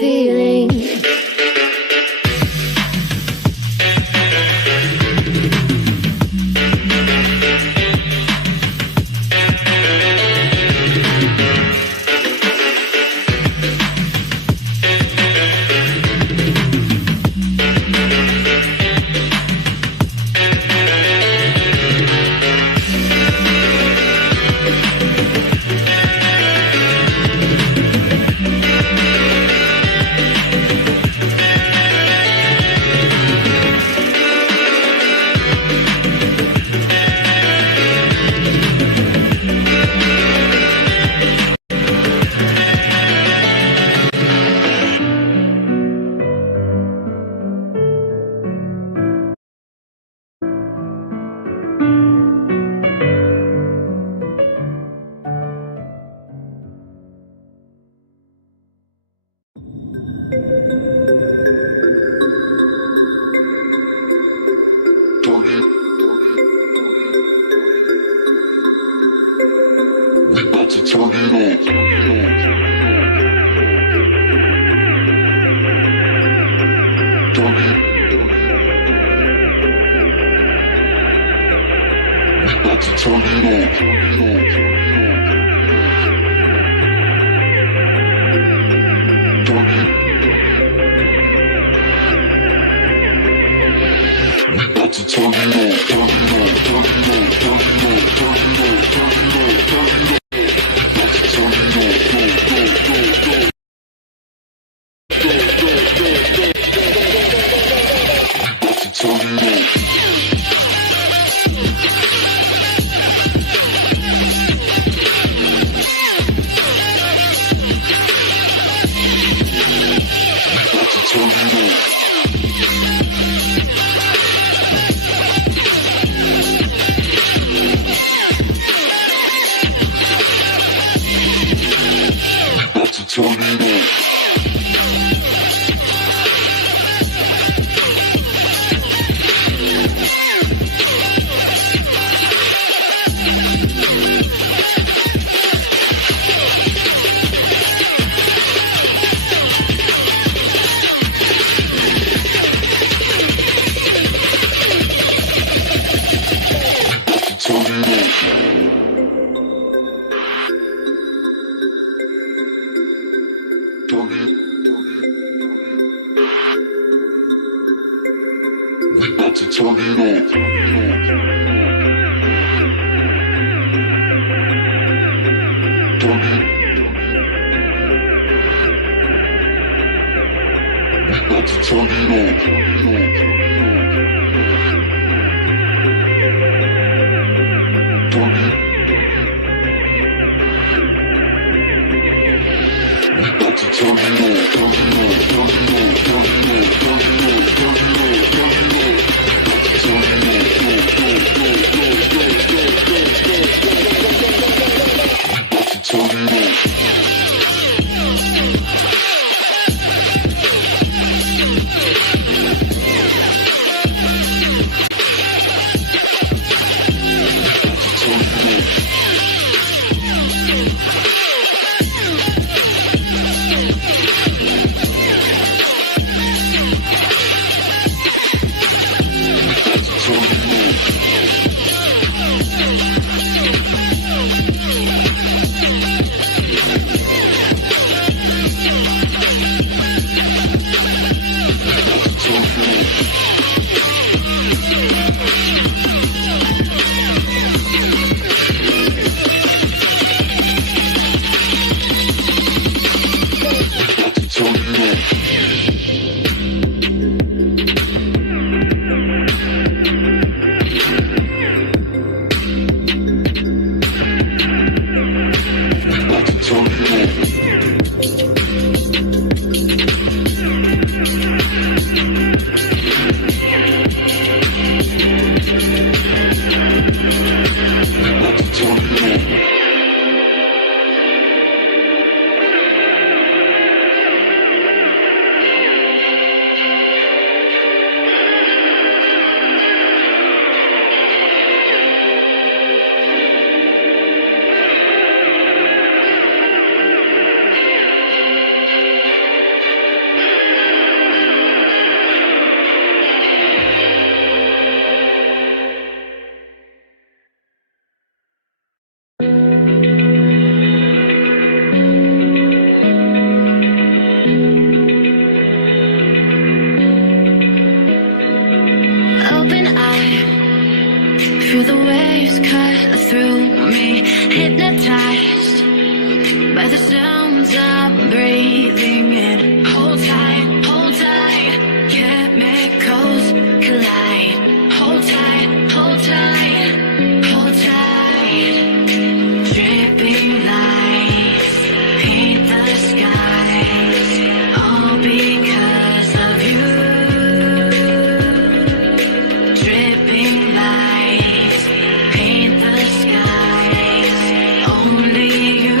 feeling. sounds I'm breathing in. Hold tight, chemicals collide. Hold tight, hold tight, hold tight. Dripping lights paint the skies, all because of you. Dripping lights paint the skies, only you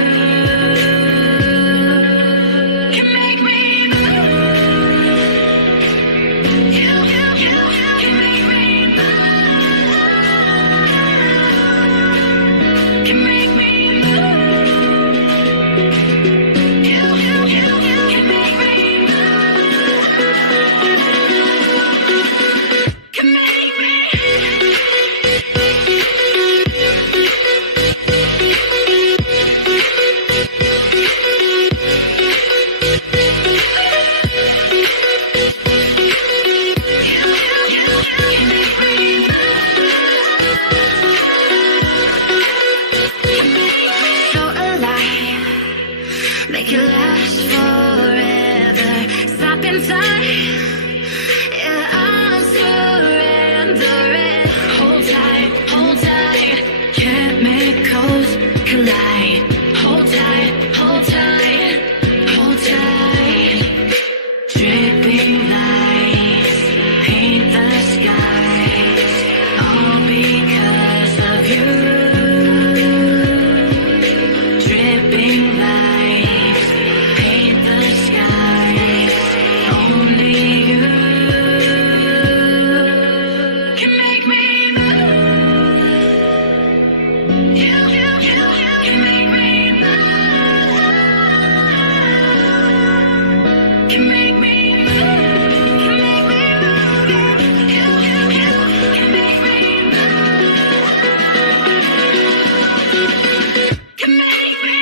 can make me move. You can make me move. Can make me move. You can make me move. Can make me. So alive, make it last forever. Stop inside, yeah, I'll surrender it. Hold tight, chemicals collide. Hold tight, hold tight, hold tight. Dripping lights paint the skies, all because of you. Dripping lights paint the skies, only you can make me move. You can make me move. Can make me move. Can make me move. You can make me move. Can make me.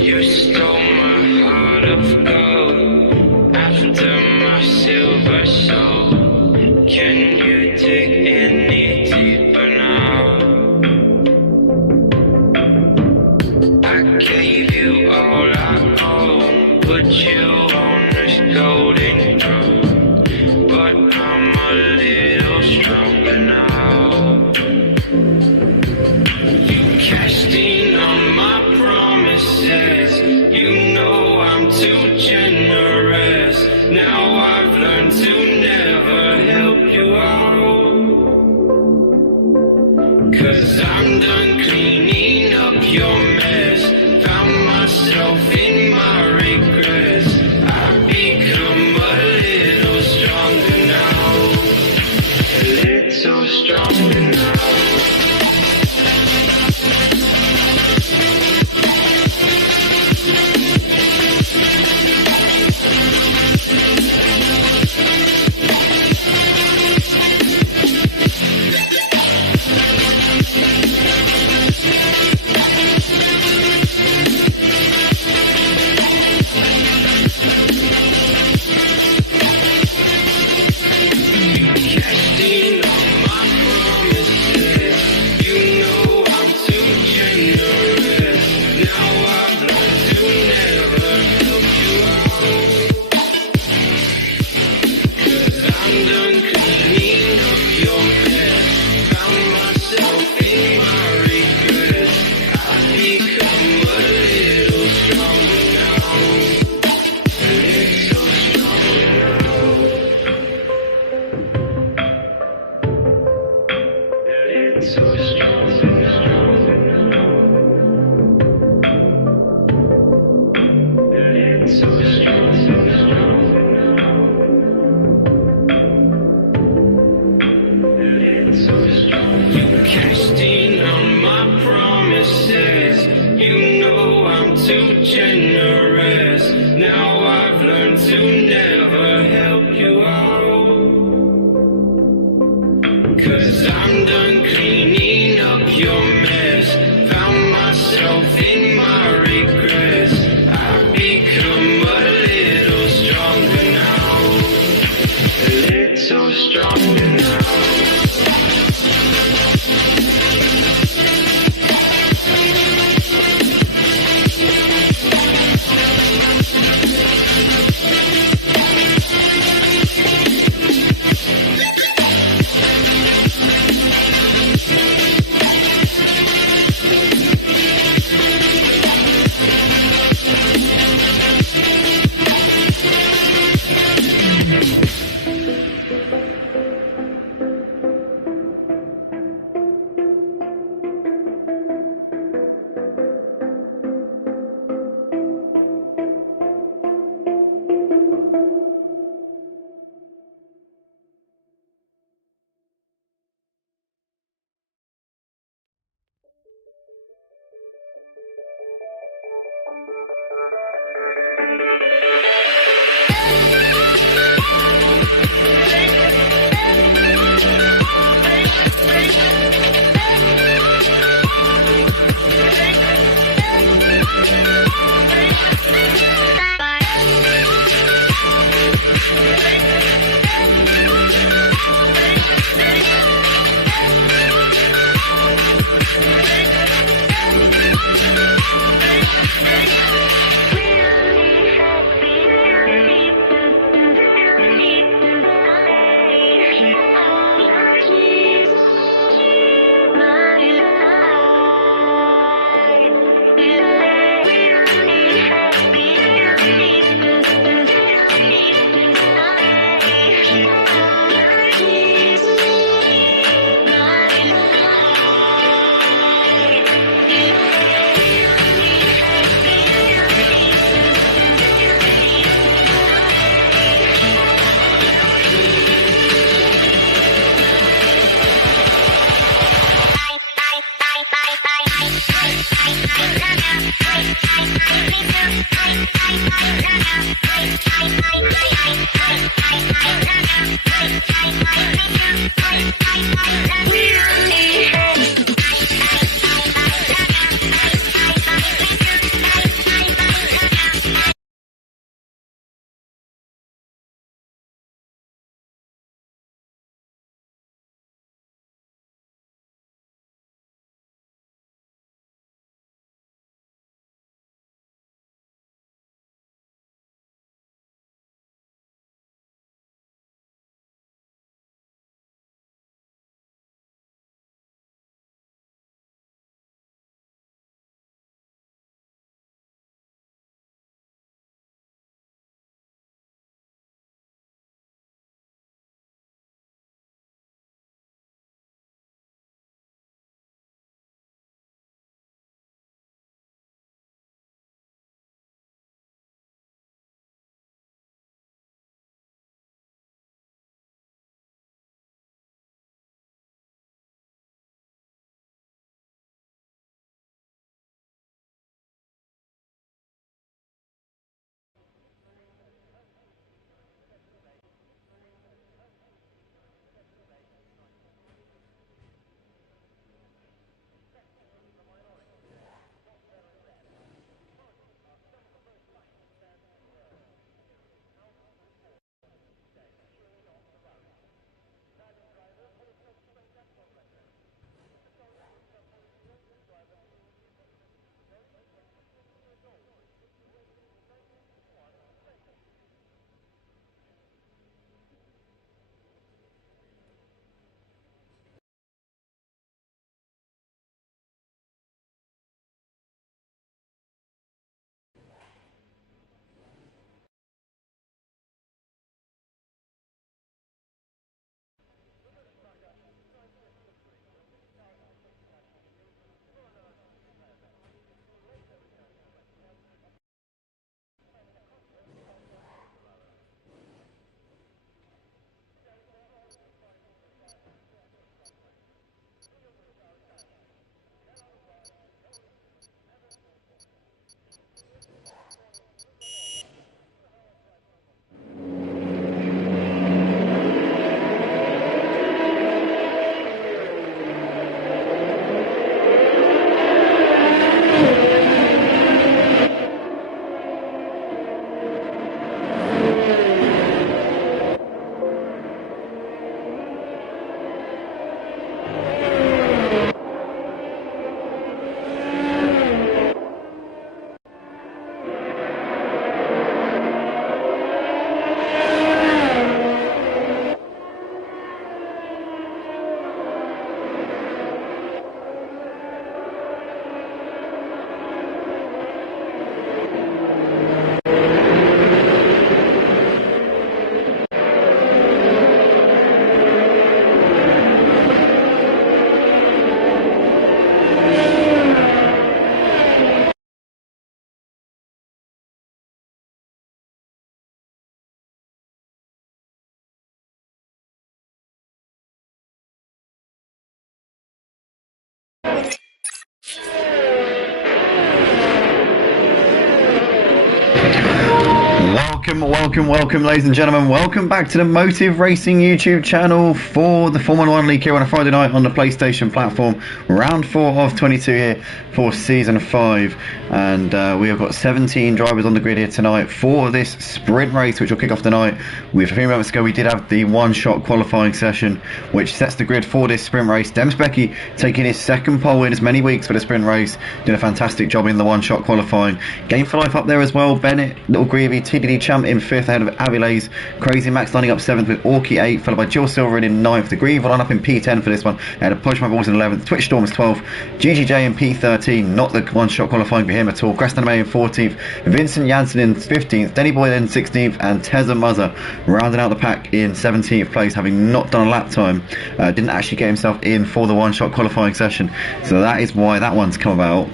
You stole my heart of gold after my silver soul. Can you dig any deeper now? I gave you all I own, put you on this golden throne, but I'm a little stronger now. You cashed in on my promises, you know I'm too generous. Now I've learned to never help you out, 'cause I'm done cleaning up your mess. Found myself in my regrets. I've become a little stronger now, a little stronger now. You cashed in on my promises. You know I'm too generous. Now I've learned to never help you out. 'Cause I'm done cleaning up your mess. Found myself in my regrets. I've become a little stronger now. A little stronger now. Welcome, ladies and gentlemen. Welcome back to the Motive Racing YouTube channel for the Formula 1 League here on a Friday night on the PlayStation platform. Round 4 of 22 here for Season 5. And we have got 17 drivers on the grid here tonight for this sprint race, which will kick off tonight. With a few moments ago, we did have the one-shot qualifying session, which sets the grid for this sprint race. Demsbecky taking his second pole in as many weeks for the sprint race. Did a fantastic job in the one-shot qualifying. Game for Life up there as well. Bennett, Little Greavy, TDD Champ in 5th ahead of Avilays. Crazy Max lining up 7th with Orky 8th, followed by Jill Silverman in 9th. The Greave will line up in P10 for this one. Ahead of Push My Balls in 11th. Twitch Storms 12th. GGJ in P13. Not the one-shot qualifying for him at all. Crest Anime in 14th. Vincent Janssen in 15th. Denny Boy in 16th. And Tezza Muzzer rounding out the pack in 17th place, having not done a lap time. Didn't actually get himself in for the one-shot qualifying session. So that is why that one's come about.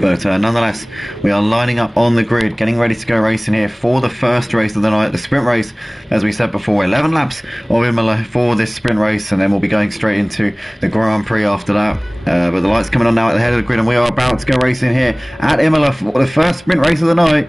But nonetheless, we are lining up on the grid, getting ready to go racing here for the first race of the night, the sprint race. As we said before, 11 laps of Imola for this sprint race, and then we'll be going straight into the Grand Prix after that. But the lights coming on now at the head of the grid, and we are about to go racing here at Imola for the first sprint race of the night.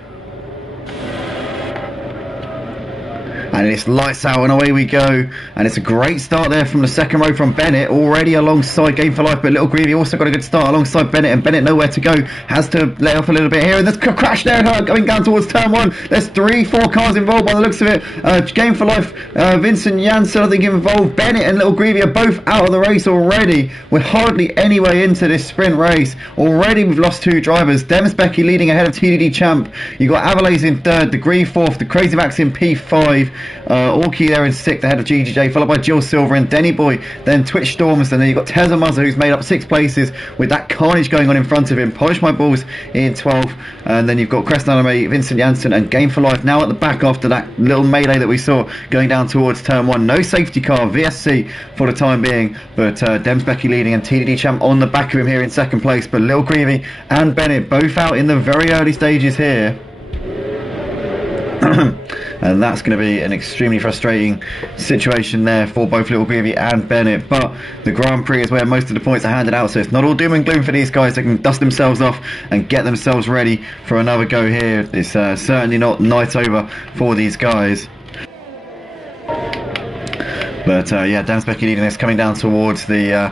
And it's lights out and away we go. And it's a great start there from the second row from Bennett, already alongside Game for Life. But Little Greavy also got a good start alongside Bennett, and Bennett nowhere to go. Has to let off a little bit here, and there's a crash there going down towards turn 1. There's 3-4 cars involved by the looks of it. Game for Life, Vincent Janssen I think involved. Bennett and Little Greavy are both out of the race already. We're hardly any way into this sprint race. Already we've lost 2 drivers. Demsbecky leading ahead of TDD Champ. You got Avilays in 3rd, the Greave 4th, the Crazy Max in P5. Orky there in 6th ahead of GGJ, followed by Jill Silver and Denny Boy, then Twitch Storms, and then you've got Tezza Muzzer, who's made up 6 places with that carnage going on in front of him. Polish My Balls in 12th, and then you've got Crest Anime, Vincent Janssen, and Game for Life now at the back after that little melee that we saw going down towards turn 1. No safety car, VSC for the time being, but Demsbecky leading and TDD Champ on the back of him here in 2nd place, but Lil Greavy and Bennett both out in the very early stages here. And that's going to be an extremely frustrating situation there for both Little Greavy and Bennett. But the Grand Prix is where most of the points are handed out, so it's not all doom and gloom for these guys. They can dust themselves off and get themselves ready for another go here. It's certainly not night over for these guys. But yeah, Demsbecky leading this, coming down towards the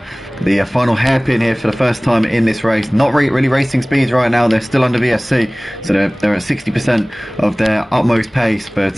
final hairpin here for the first time in this race. Not really racing speeds right now. They're still under VSC, so they're at 60% of their utmost pace, but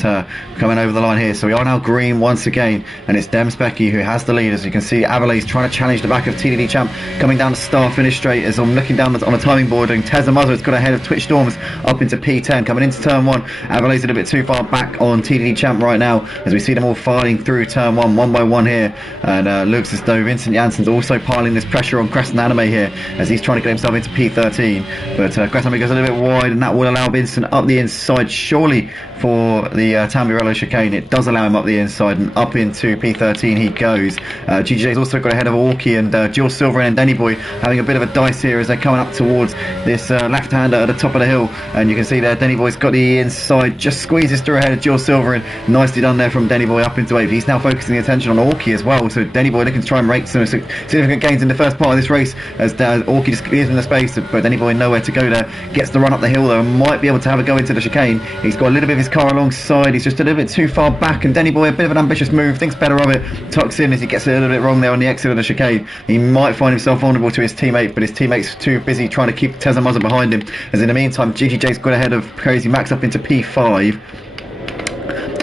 coming over the line here. So we are now green once again, and it's Demsbecky who has the lead. As you can see, Avilays trying to challenge the back of TDD Champ, coming down the start finish straight. As I'm looking down on the timing board, and Tezza Muzzer has got ahead of Twitch Storms up into P10, coming into turn 1. Avilays a little bit too far back on TDD Champ right now, as we see them all filing through turn 1 by one here, and looks as though Vincent Janssen's also piling this pressure on Crescent Anime here, as he's trying to get himself into P13, but Crescent Anime goes a little bit wide, and that will allow Vincent up the inside surely for the Tamburello chicane. It does allow him up the inside, and up into P13 he goes. GGJ's also got ahead of Orky and Jill Silver and Denny Boy, having a bit of a dice here as they're coming up towards this left-hander at the top of the hill, and you can see there Denny Boy's got the inside, just squeezes through ahead of Jill Silver, and nicely done there from Denny Boy up into 8th. He's now focusing the attention on Orky as well, so Denny Boy looking to try and rake some significant gains in the first part of this race, as Orky just gives him the space, but Denny Boy nowhere to go there. Gets the run up the hill though, and might be able to have a go into the chicane. He's got a little bit of his car alongside, he's just a little bit too far back, and Denny Boy, a bit of an ambitious move, thinks better of it, tucks in as he gets a little bit wrong there on the exit of the chicane. He might find himself vulnerable to his teammate, but his teammate's too busy trying to keep Tezza Muzzer behind him, as in the meantime GGJ's got ahead of Crazy Max up into P5.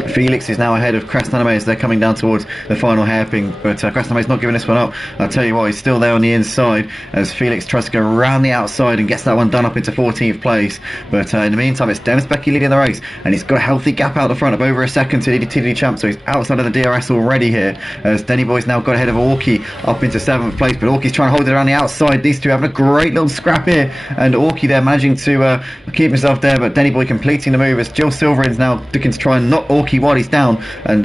Felix is now ahead of Crest Anime as they're coming down towards the final hairpin, but Crest Anime's not giving this one up. I'll tell you what, he's still there on the inside as Felix tries to go around the outside and gets that one done up into 14th place. But in the meantime, it's Demsbecky leading the race, and he's got a healthy gap out the front of over a second to TDD Champ, so he's outside of the DRS already here, as Denny Boy's now got ahead of Orky up into 7th place, but Orky's trying to hold it around the outside. These two having a great little scrap here, and Orky there managing to keep himself there, but Denny Boy completing the move as Jill Silver's now looking to try and knock Orky while he's down,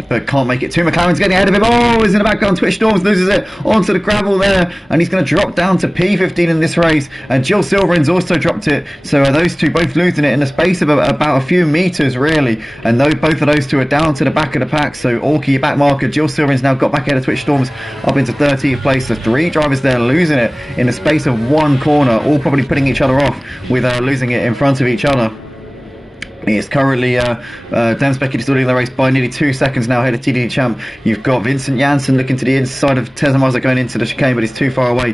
but can't make it. Two McLaren's getting ahead of him. Oh, he's in the background. Twitch Storms loses it onto the gravel there, and he's going to drop down to P15 in this race, and Jill Silver's also dropped it, so those two both losing it in the space of about a few meters really, and both of those two are down to the back of the pack. So Orky back marker, Jill Silver's now got back ahead of Twitch Storms up into 30th place, so 3 drivers there losing it in the space of 1 corner, all probably putting each other off with losing it in front of each other. It's currently Demspecki just leading the race by nearly 2 seconds now ahead of TDD Champ. You've got Vincent Janssen looking to the inside of Tezamaza going into the chicane, but he's too far away.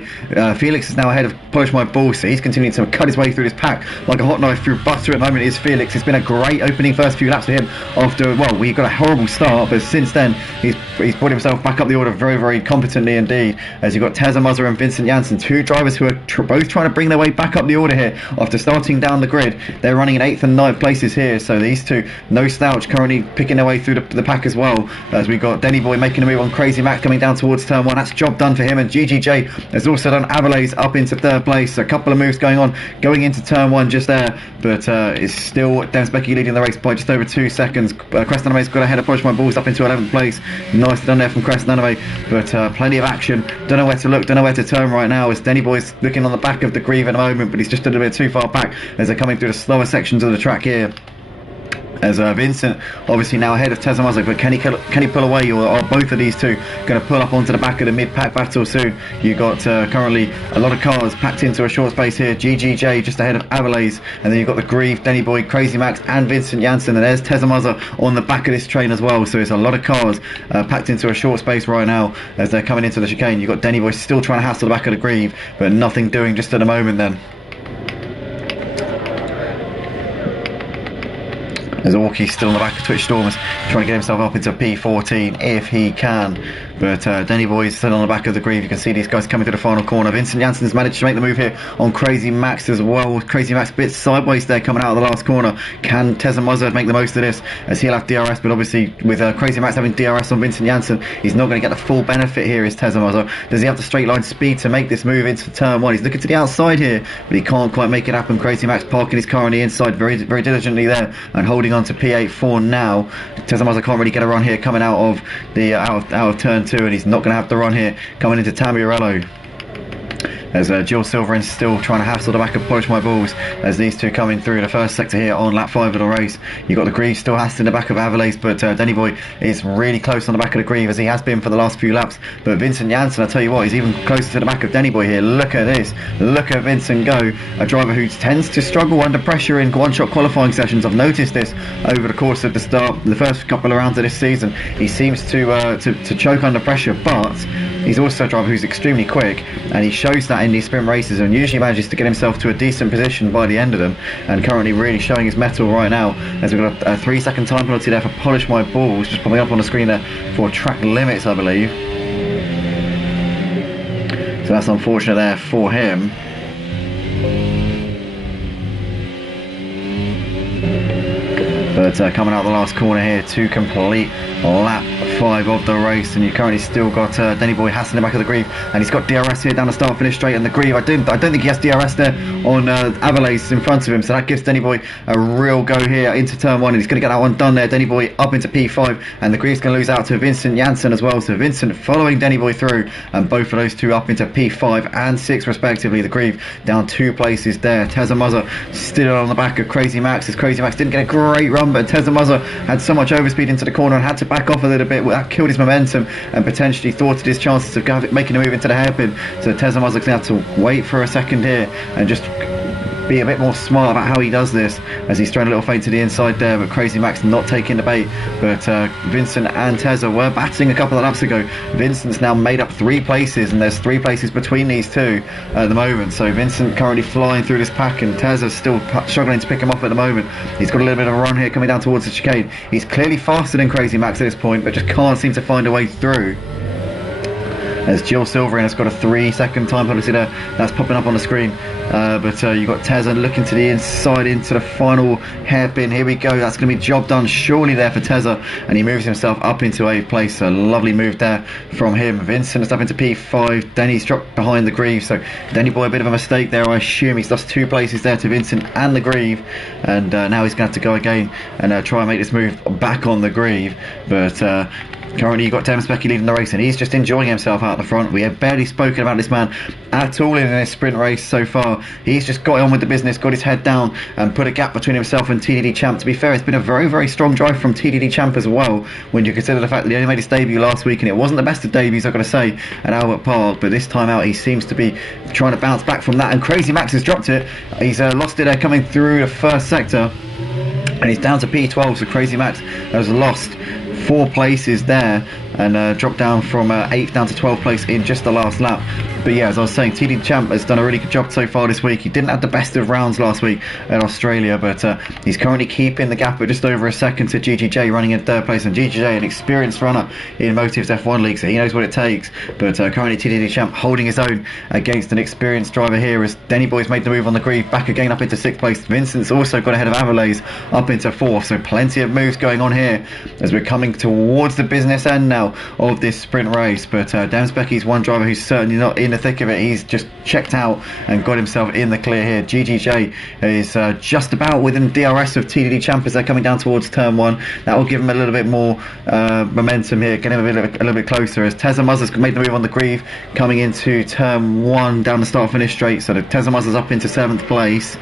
Felix is now ahead of Polish My Ball, so he's continuing to cut his way through this pack like a hot knife through butter at the moment. Is Felix. It's been a great opening first few laps for him after, well, we got a horrible start, but since then he's brought himself back up the order very, very competently indeed, as you've got Tezamaza and Vincent Janssen, two drivers who are both trying to bring their way back up the order here after starting down the grid. They're running in 8th and 9th places here, so these two, no slouch, currently picking their way through the pack as well, as we've got Denny Boy making a move on Crazy Max coming down towards turn 1. That's job done for him, and GGJ has also done Avalays up into 3rd place. A couple of moves going on going into turn 1 just there, but it's still Demspecki leading the race by just over 2 seconds. Crest Anime's got ahead of Push My Balls up into 11th place. Nicely done there from Crest Anime, but plenty of action. Don't know where to look, don't know where to turn right now, as Denny Boy's looking on the back of the Grieve at the moment, but he's just a little bit too far back as they're coming through the slower sections of the track here. As Vincent obviously now ahead of Tezamaza, but can he pull away, or are both of these two going to pull up onto the back of the mid-pack battle soon? You've got currently a lot of cars packed into a short space here. GGJ just ahead of Avalays, and then you've got the Grieve, Denny Boy, Crazy Max and Vincent Janssen, and there's Tezamaza on the back of this train as well, so it's a lot of cars packed into a short space right now as they're coming into the chicane. You've got Denny Boy still trying to hassle the back of the Grieve, but nothing doing just at the moment then. As Orky's still on the back of Twitch Storms, trying to get himself up into P14 if he can. But Denny Boy's still on the back of the Grieve. You can see these guys coming to the final corner. Vincent Janssen's managed to make the move here on Crazy Max as well. Crazy Max bit sideways there coming out of the last corner. Can Tezamaza make the most of this, as he'll have DRS, but obviously with Crazy Max having DRS on Vincent Janssen, he's not going to get the full benefit here, is Tezamaza. Does he have the straight line speed to make this move into turn 1? He's looking to the outside here, but he can't quite make it happen. Crazy Max parking his car on the inside very, very diligently there and holding on to P84 now. Tezamaza can't really get a run here coming out of the out of turn 2, and he's not going to have the run here coming into Tamburello. As Jill Silverin still trying to hassle the back of Polish My Balls as these two coming through the first sector here on lap 5 of the race. You've got the Grieve still hassling the back of Avalays, but Denny Boy is really close on the back of the Grieve, as he has been for the last few laps. But Vincent Janssen, I tell you what, he's even closer to the back of Denny Boy here. Look at this, look at Vincent go, a driver who tends to struggle under pressure in one-shot qualifying sessions. I've noticed this over the course of the first couple of rounds of this season. He seems to choke under pressure, but he's also a driver who's extremely quick, and he shows that in these sprint races and usually manages to get himself to a decent position by the end of them, and currently really showing his mettle right now, as we've got a 3-second time penalty there for Polish My Balls, just popping up on the screen there for track limits, I believe. So that's unfortunate there for him. But coming out the last corner here to complete lap 5 of the race, and you currently still got Denny Boy hassling the back of the Grieve, and he's got DRS here down the start finish straight, and the Grieve, I don't think he has DRS there on Avalays in front of him, so that gives Denny Boy a real go here into turn 1, and he's going to get that one done there. Denny Boy up into P5, and the Grieve's going to lose out to Vincent Janssen as well, so Vincent following Denny Boy through, and both of those two up into P5 and 6 respectively. The Grieve down 2 places there. Tezamaza still on the back of Crazy Max, as Crazy Max didn't get a great run, but Tezamaza had so much overspeed into the corner and had to back off a little bit. That killed his momentum and potentially thwarted his chances of making a move into the hairpin. So Tezamaza's going to have to wait for a second here and just be a bit more smart about how he does this, as he's thrown a little feint to the inside there, but Crazy Max not taking the bait. But Vincent and Tezza were battling a couple of laps ago. Vincent's now made up 3 places, and there's 3 places between these two at the moment, so Vincent currently flying through this pack, and Tezza's still struggling to pick him up at the moment. He's got a little bit of a run here coming down towards the chicane. He's clearly faster than Crazy Max at this point, but just can't seem to find a way through, as Jill Silverin has got a 3-second time penalty there. That's popping up on the screen. But you've got Tezza looking to the inside into the final hairpin. Here we go. That's going to be job done surely there for Tezza, and he moves himself up into 8th place. A lovely move there from him. Vincent is up into P5. Denny's dropped behind the Grieve, so Denny Boy a bit of a mistake there, I assume. He's lost 2 places there to Vincent and the Grieve, and now he's going to have to go again and try and make this move back on the Grieve. But currently you've got Demspecki leading the race, and he's just enjoying himself out the front. We have barely spoken about this man at all in this sprint race so far. He's just got on with the business, got his head down, and put a gap between himself and TDD Champ. To be fair, it's been a very, very strong drive from TDD Champ as well, when you consider the fact that he only made his debut last week, and it wasn't the best of debuts, I've got to say, at Albert Park, but this time out he seems to be trying to bounce back from that, and Crazy Max has dropped it. He's lost it there coming through the first sector, and he's down to P12, so Crazy Max has lost 4 places there and dropped down from 8th down to 12th place in just the last lap. But yeah, as I was saying, TD Champ has done a really good job so far this week. He didn't have the best of rounds last week at Australia, but he's currently keeping the gap at just over a second to GGJ, running in 3rd place. And GGJ, an experienced runner in Motive's F1 League, so he knows what it takes. But currently TD Champ holding his own against an experienced driver here, as Denny Boy's made the move on the Grieve, back again up into 6th place. Vincent's also got ahead of Avalais up into 4th, so plenty of moves going on here as we're coming towards the business end now of this sprint race. But Damsbecky's one driver who's certainly not in the thick of it. He's just checked out and got himself in the clear here. GGJ is just about within DRS of TDD Champ as they're coming down towards turn 1. That will give him a little bit more momentum here, get him a little bit closer, as Tezza Muzzer's made the move on the Grieve coming into turn 1 down the start finish straight. So the Tezza Muzzer's up into 7th place.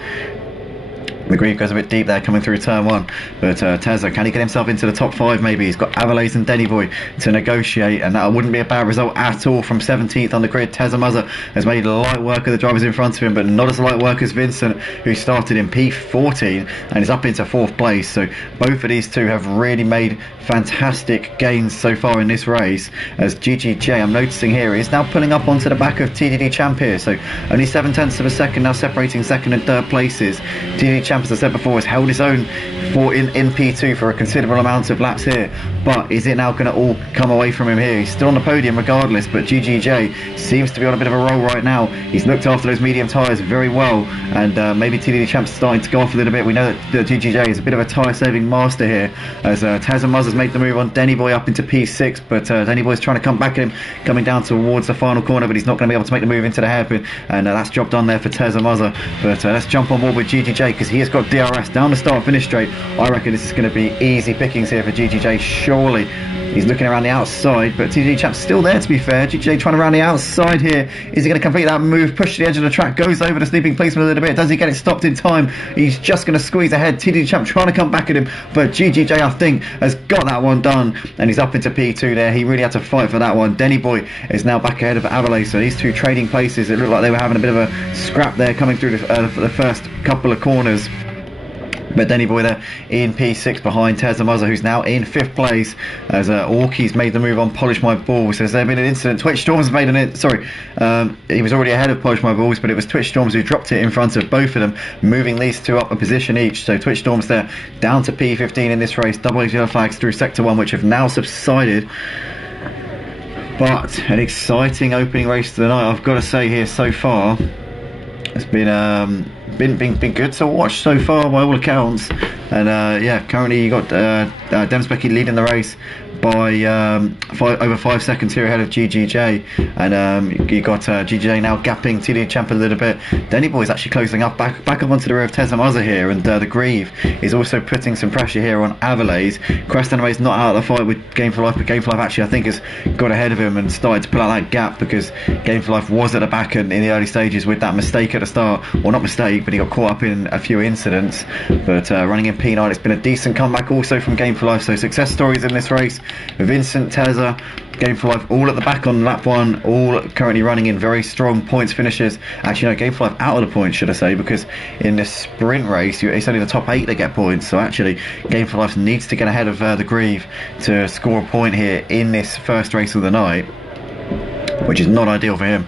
The Grieve goes a bit deep there coming through turn 1, but Tezza, can he get himself into the top 5 maybe? He's got Avalais and Denny Boy to negotiate, and that wouldn't be a bad result at all from 17th on the grid. Tezza Muzzer has made light work of the drivers in front of him, but not as light work as Vincent, who started in P14 and is up into 4th place. So both of these two have really made fantastic gains so far in this race, as GGJ, I'm noticing here, is now pulling up onto the back of TDD Champ here, so only 7/10 of a second now separating 2nd and 3rd places. TDD Champ, as I said before, has held his own in P2 for a considerable amount of laps here, but is it now going to all come away from him here? He's still on the podium regardless, but GGJ seems to be on a bit of a roll right now. He's looked after those medium tyres very well, and maybe TDD Champ's starting to go off a little bit. We know that GGJ is a bit of a tyre saving master here, as Tazza Muzz has made the move on Denny Boy up into P6, but Denny Boy's trying to come back at him, coming down towards the final corner, but he's not going to be able to make the move into the hairpin, and that's job done there for Tezza Muzzer. But let's jump on board with GGJ, because he has got DRS down the start finish straight. I reckon this is going to be easy pickings here for GGJ, surely. He's looking around the outside, but TD Champ's still there, to be fair. GGJ trying around the outside here. Is he going to complete that move? Push to the edge of the track, goes over the sleeping policeman a little bit. Does he get it stopped in time? He's just going to squeeze ahead. TD Champ trying to come back at him, but GGJ, I think, has got that one done, and he's up into P2 there. He really had to fight for that one. Denny Boy is now back ahead of Avalais, so these two trading places. It looked like they were having a bit of a scrap there coming through the first couple of corners. But Denny Boy there in P6 behind Tezza Muzzer, who's now in 5th place, as Orkey's made the move on Polish My Balls. There's been an incident. Twitch Storms made he was already ahead of Polish My Balls, but it was Twitch Storms who dropped it in front of both of them, moving these two up a position each. So Twitch Storms there down to P15 in this race. Double yellow flags through Sector 1, which have now subsided. But an exciting opening race to the night, I've got to say here so far. It's been good to watch so far by all accounts, and yeah, currently you got Demsbecky leading the race by over 5 seconds here ahead of GGJ, and you got GGJ now gapping TD Champ a little bit. Denny Boy is actually closing up back up onto the rear of Tezza Muzzer here, and the Grieve is also putting some pressure here on Avalais. Crest Anyway's not out of the fight with Game for Life, but Game for Life actually I think has got ahead of him and started to pull out that gap, because Game for Life was at the back in the early stages with that mistake at the start. Well, not mistake, but he got caught up in a few incidents. But running in P9, it's been a decent comeback also from Game for Life. So success stories in this race: Vincent, Tezza, Game for Life all at the back on lap 1, all currently running in very strong points finishes. Actually no, Game for Life out of the points, should I say, because in this sprint race it's only the top 8 that get points. So actually Game for Life needs to get ahead of the Grieve to score a point here in this first race of the night, which is not ideal for him.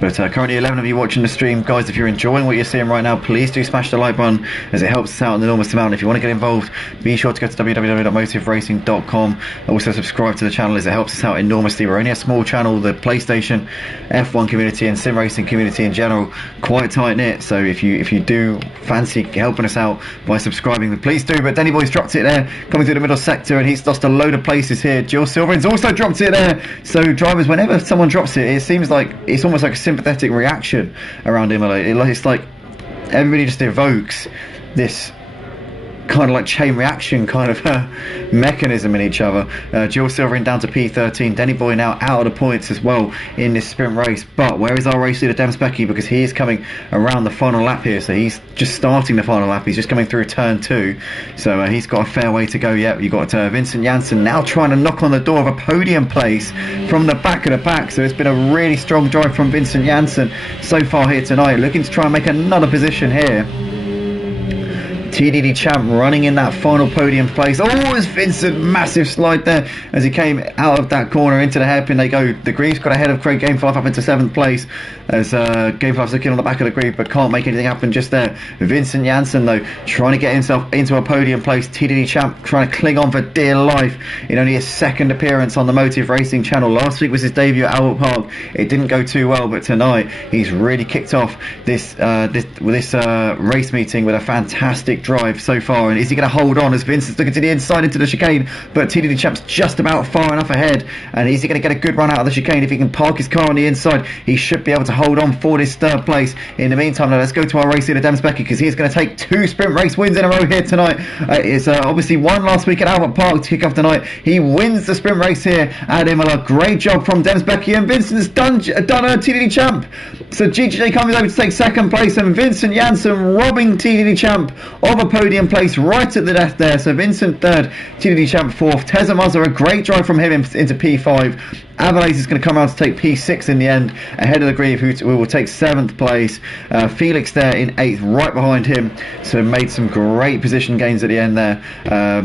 But currently 11 of you watching the stream. Guys, if you're enjoying what you're seeing right now, please do smash the like button, as it helps us out an enormous amount. If you want to get involved, be sure to go to www.motiveracing.com. Also subscribe to the channel, as it helps us out enormously. We're only a small channel. The PlayStation F1 community and sim racing community in general quite tight knit, so if you do fancy helping us out by subscribing, then please do. But Denny Boy's dropped it there coming through the middle sector, and he's lost a load of places here. Jill Silvering's also dropped it there. So drivers, whenever someone drops it, it seems like it's almost like a sympathetic reaction around Imola. It's like everybody just evokes this kind of like chain reaction kind of mechanism in each other. Jill Silvering down to P13. Denny Boy now out of the points as well in this sprint race. But where is our race leader Demsbecky? Because he is coming around the final lap here, so he's just starting the final lap. He's just coming through turn 2, so he's got a fair way to go yet. You've got Vincent Janssen now trying to knock on the door of a podium place from the back of the pack. So it's been a really strong drive from Vincent Janssen so far here tonight, looking to try and make another position here. TDD Champ running in that final podium place. Oh, it's Vincent, massive slide there as he came out of that corner into the hairpin. They go. The Greaves got ahead of Craig Game 5 up into 7th place as Game 5's looking on the back of the Greave but can't make anything happen just there. Vincent Janssen though trying to get himself into a podium place. TDD Champ trying to cling on for dear life in only his second appearance on the Motive Racing channel. Last week was his debut at Albert Park. It didn't go too well, but tonight he's really kicked off this race meeting with a fantastic drive so far. And is he going to hold on as Vincent's looking to the inside into the chicane, but TDD Champ's just about far enough ahead. And is he going to get a good run out of the chicane? If he can park his car on the inside, he should be able to hold on for this 3rd place. In the meantime, now let's go to our race leader Dems Becky, because he's going to take 2 sprint race wins in a row here tonight. It's obviously one last week at Albert Park to kick off tonight. He wins the sprint race here at Imola. Great job from Dems Becky, and Vincent's done a TDD Champ. So GJ comes over to take 2nd place, and Vincent Janssen robbing TDD Champ of a podium place right at the death there. So Vincent 3rd, TDD Champ 4th. Teza Mazza, a great drive from him into P5. Avalese is going to come around to take P6 in the end, ahead of the Grieve, who will take 7th place. Felix there in 8th, right behind him. So made some great position gains at the end there.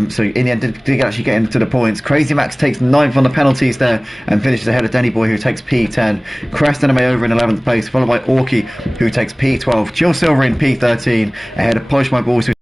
So in the end, did actually get into the points. Crazy Max takes 9th on the penalties there and finishes ahead of Danny Boy, who takes P10. Crest Anime over in 11th place, followed by Orky, who takes P12. Jill Silver in P13, ahead of Polish My Balls, who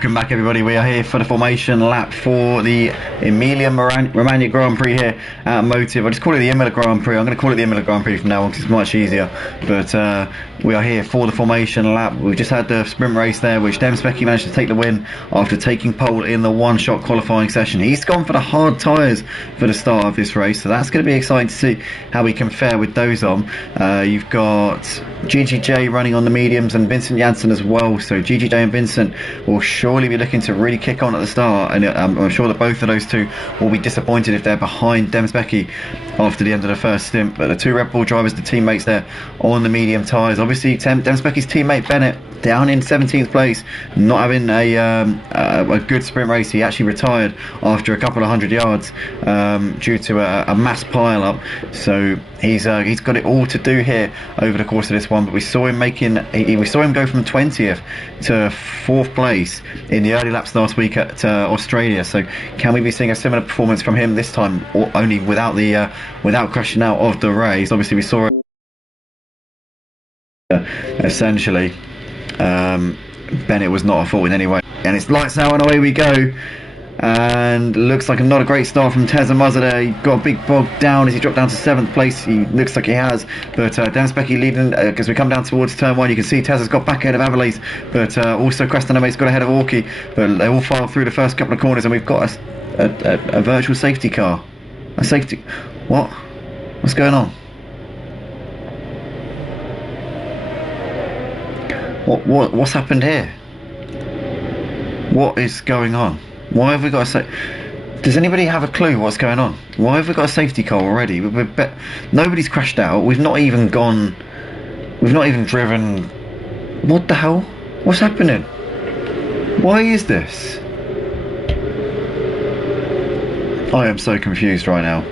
Welcome back, everybody. We are here for the formation lap for the Emilia-Romagna Grand Prix here at Motive. I just call it the Imola Grand Prix. I'm going to call it the Imola Grand Prix from now on because it's much easier. But we are here for the formation lap. We've just had the sprint race there, which Demspecki managed to take the win after taking pole in the one-shot qualifying session. He's gone for the hard tyres for the start of this race, so that's going to be exciting to see how we can fare with those on. You've got GGJ running on the mediums and Vincent Janssen as well. So GGJ and Vincent will surely be looking to really kick on at the start, and I'm sure that both of those two will be disappointed if they're behind Demspecki after the end of the first stint. But the two Red Bull drivers, the teammates there on the medium tyres. Obviously Demspecki's teammate Bennett down in 17th place, not having a good sprint race. He actually retired after a couple of 100 yards due to a mass pile up. So he's got it all to do here over the course of this one. But we saw him we saw him go from 20th to 4th place in the early laps last week at Australia. So can we be seeing a similar performance from him this time, or only without crashing out of the race? Obviously we saw essentially Bennett was not at fault in any way. And it's lights out and away we go. And looks like not a great start from Teza Muzza there. He got a big bog down as he dropped down to 7th place. He looks like he has. But Demspecki leading as we come down towards turn 1. You can see Teza's got back ahead of Avalese. But also Crestaname's got ahead of Orki. But they all filed through the first couple of corners. And we've got a virtual safety car. A safety... What? What's going on? What's happened here? What is going on? Why have we got does anybody have a clue what's going on? Why have we got a safety car already? Nobody's crashed out. We've not even driven. What the hell? What's happening? Why is this? I am so confused right now.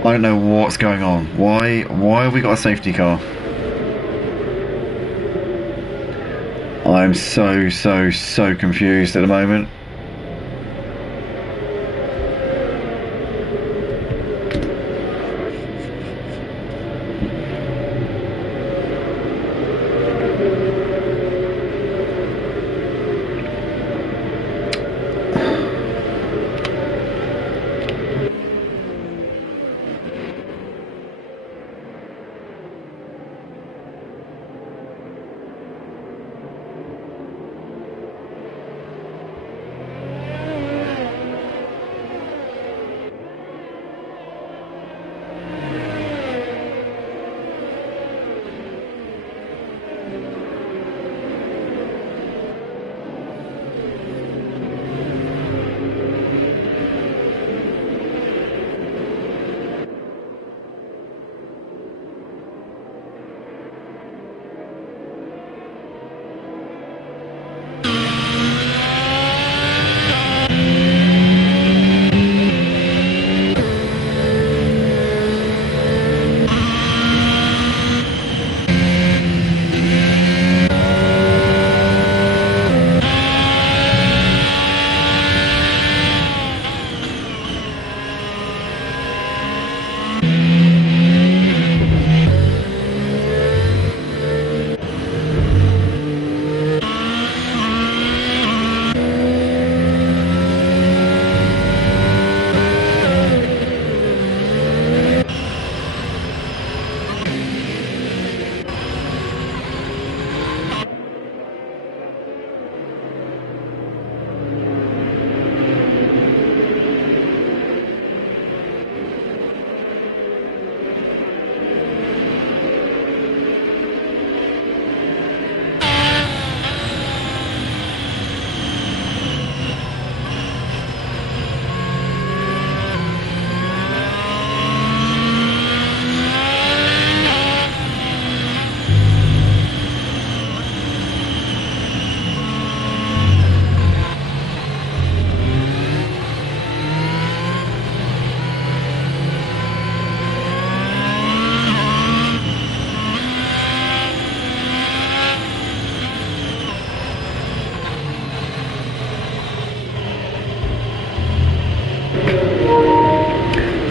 I don't know what's going on. Why have we got a safety car? I'm so confused at the moment.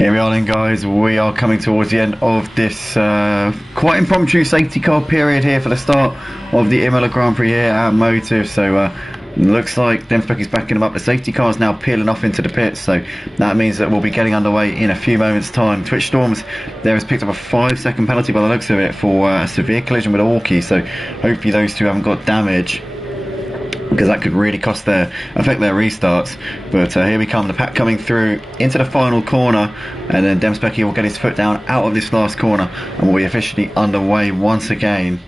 Here we are then, guys. We are coming towards the end of this quite impromptu safety car period here for the start of the Imola Grand Prix here at Motive. So Looks like Demspecky's backing him up. The safety car's now peeling off into the pits, so that means that we'll be getting underway in a few moments' time. Twitch Storms there has picked up a 5-second penalty by the looks of it for a severe collision with a walkie, so hopefully those two haven't got damage, because that could really affect their restarts. But here we come, the pack coming through into the final corner, and then Demspecky will get his foot down out of this last corner, and we'll be officially underway once again,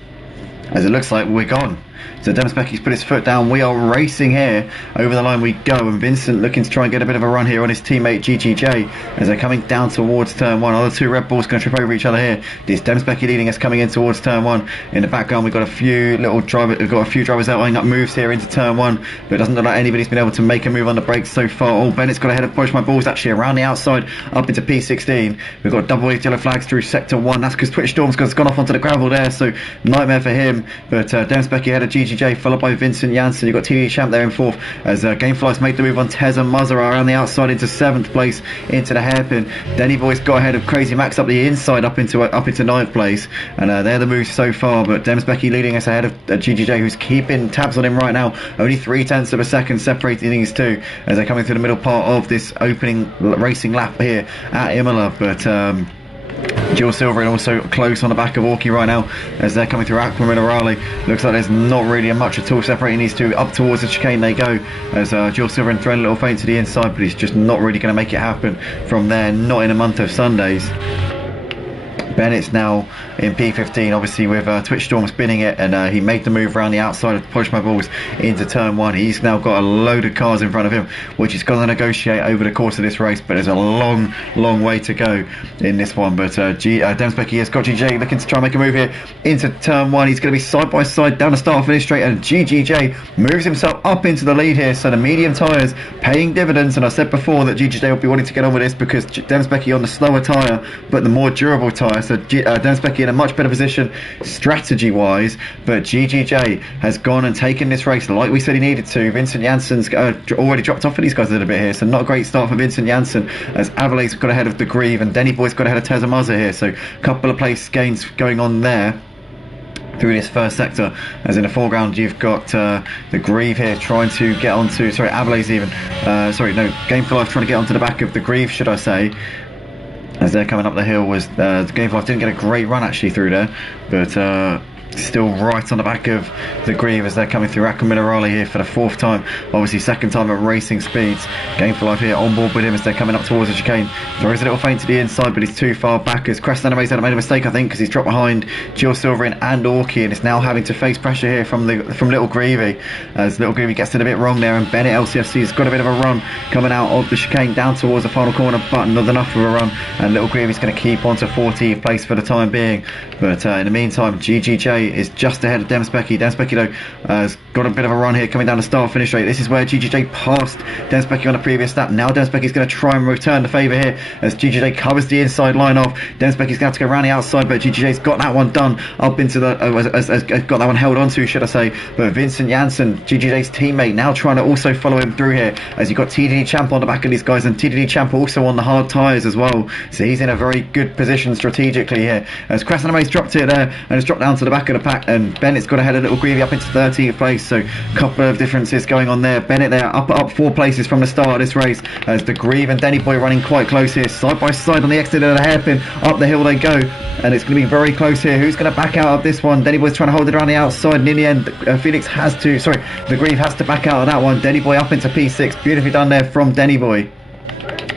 as it looks like we're gone. So Demspecky's put his foot down. We are racing here. Over the line we go, and Vincent looking to try and get a bit of a run here on his teammate GGJ as they're coming down towards turn 1. Other two Red Bulls going to trip over each other here. This Demspecky leading us coming in towards turn 1. In the background we've got a few drivers outlining up moves here into turn 1, but it doesn't look like anybody's been able to make a move on the brakes so far. Oh, Bennett's got ahead of Push My Balls actually around the outside up into P16. We've got double yellow flags through sector 1. That's because Twitch Storms has gone off onto the gravel there, so nightmare for him. But Demspecky ahead of GGJ, followed by Vincent Janssen. You've got TD Champ there in 4th as Gamefly's made the move on Tez and Mazara around the outside into 7th place into the hairpin. Denny Boy's got ahead of Crazy Max up the inside up into 9th place, and they're the moves so far. But Demspecky leading us ahead of GGJ, who's keeping tabs on him right now. Only 0.3 of a second separating these two as they're coming through the middle part of this opening racing lap here at Imola. But Jill Silver and also close on the back of Orky right now as they're coming through Aqua Minerale. Looks like there's not really much at all separating these two. Up towards the chicane they go as Jill Silver and throwing a little feint to the inside, but he's just not really going to make it happen from there, not in a month of Sundays. Bennett's now in P15, obviously with Twitch Storm spinning it, and he made the move around the outside of Push My Balls into turn 1. He's now got a load of cars in front of him, which he's going to negotiate over the course of this race, but there's a long way to go in this one. But Demspecky has got GJ looking to try and make a move here into turn 1. He's going to be side by side down the start finish straight, and GGJ moves himself up into the lead here, so the medium tyres paying dividends. And I said before that GGJ will be wanting to get on with this because Demspecky on the slower tyre but the more durable tyre, so Demspecky in a much better position strategy wise. But GGJ has gone and taken this race like we said he needed to. Vincent Janssen's already dropped off for these guys a little bit here, so not a great start for Vincent Janssen as Avalay's got ahead of the Grieve and Denny Boy's got ahead of Tezamaza here, so a couple of place gains going on there through this first sector. As in the foreground you've got the Grieve here trying to get onto, Avalay's even Game for Life trying to get onto the back of the Grieve, should I say, as they're coming up the hill. Was Game for Life didn't get a great run actually through there, but still right on the back of the Grieve as they're coming through Aqua Minerale here for the 4th time, obviously 2nd time at racing speeds. Game for Life here on board with him as they're coming up towards the chicane. There is a little feint to the inside, but he's too far back as Crest Anime's made a mistake, I think, because he's dropped behind Jill Silverin and Orky, and is now having to face pressure here from Little Greavy as Little Greavy gets it a bit wrong there, and Bennett LCFC has got a bit of a run coming out of the chicane down towards the final corner, but not enough of a run, and Little Greavy's going to keep on to 14th place for the time being. But in the meantime GGJ is just ahead of Demspecky. Demspecky though has got a bit of a run here coming down the start finish straight. This is where GGJ passed Demspecky on the previous lap. Now Demspecky's going to try and return the favour here as GGJ covers the inside line off. Demspecky's going to have to go around the outside, but GGJ's got that one done up into the got that one held onto, should I say. But Vincent Janssen, GGJ's teammate, now trying to also follow him through here as you've got TDD Champ on the back of these guys, and TDD Champ also on the hard tyres as well, so he's in a very good position strategically here as Crest Anime's dropped it there and it's dropped down to the back of the pack, and Bennett's got ahead of Little Greavy up into 13th place, so a couple of differences going on there. Bennett there up 4 places from the start of this race as the Grieve and Denny Boy running quite close here, side by side on the exit of the hairpin. Up the hill they go, and it's going to be very close here. Who's going to back out of this one? Denny Boy's trying to hold it around the outside, and in the end the Grieve has to back out of that one. Denny Boy up into P6, beautifully done there from Denny Boy.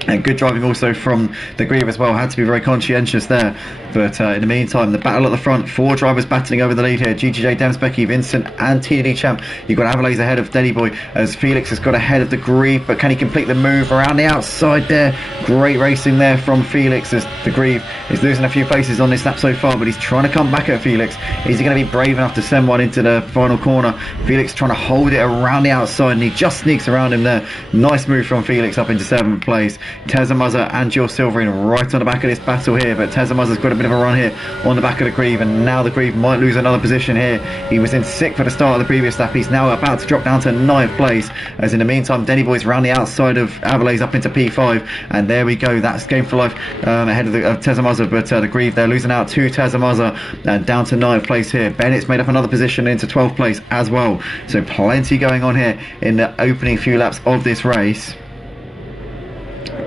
And good driving also from the Grieve as well, had to be very conscientious there. But in the meantime, the battle at the front, 4 drivers battling over the lead here. GGJ, Demspecky, Vincent and TDD Champ. You've got Avalay's ahead of Denny Boy as Felix has got ahead of the Grieve, but can he complete the move around the outside there? Great racing there from Felix as the Grieve is losing a few places on this lap so far, but he's trying to come back at Felix. Is he going to be brave enough to send one into the final corner? Felix trying to hold it around the outside, and he just sneaks around him there. Nice move from Felix up into 7th place. Tezamuzza and Jill Silverine right on the back of this battle here, but Tezamuzza's got a bit of a run here on the back of the Grieve, and now the Grieve might lose another position here. He was in 6th for the start of the previous lap. He's now about to drop down to 9th place, as in the meantime Denny Boy's round the outside of Avalays up into P5, and there we go, that's game for life ahead of Tezamuzza, but the Grieve, they're losing out to Tezamuzza, and down to 9th place here. Bennett's made up another position into 12th place as well, so plenty going on here in the opening few laps of this race.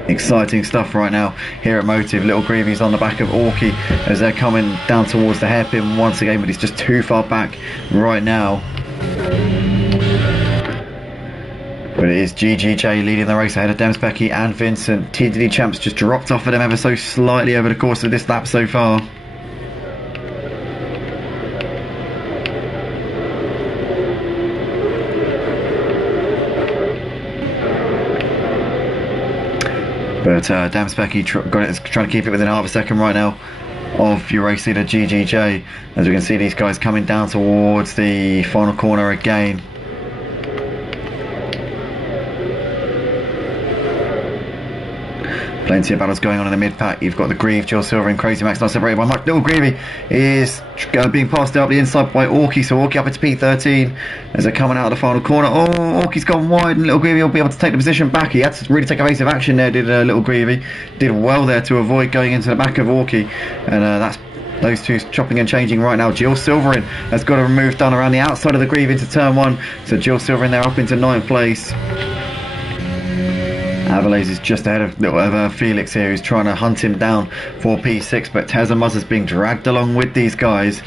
Exciting stuff right now here at Motive. Little Greavy's on the back of Orky as they're coming down towards the hairpin once again, but he's just too far back right now. But it is GGJ leading the race ahead of Demsbecky and Vincent. TDD Champs just dropped off of them ever so slightly over the course of this lap so far. But Demsbecky trying to keep it within half a second right now of your race leader GGJ, as we can see these guys coming down towards the final corner again. Plenty of battles going on in the mid-pack. You've got the Grieve, Jill Silver and Crazy Max not separated by much. Little Greavy is being passed out the inside by Orky, so Orky up into P13 as they're coming out of the final corner. Oh, Orky's gone wide, and Little Greavy will be able to take the position back. He had to really take evasive action there, did Little Greavy. Did well there to avoid going into the back of Orky, and that's those two chopping and changing right now. Jill Silverin has got a move done around the outside of the Grieve into turn 1, so Jill Silverin there up into 9th place. Avalays is just ahead of Felix here, who's trying to hunt him down for P6, but Tezamuzza's being dragged along with these guys.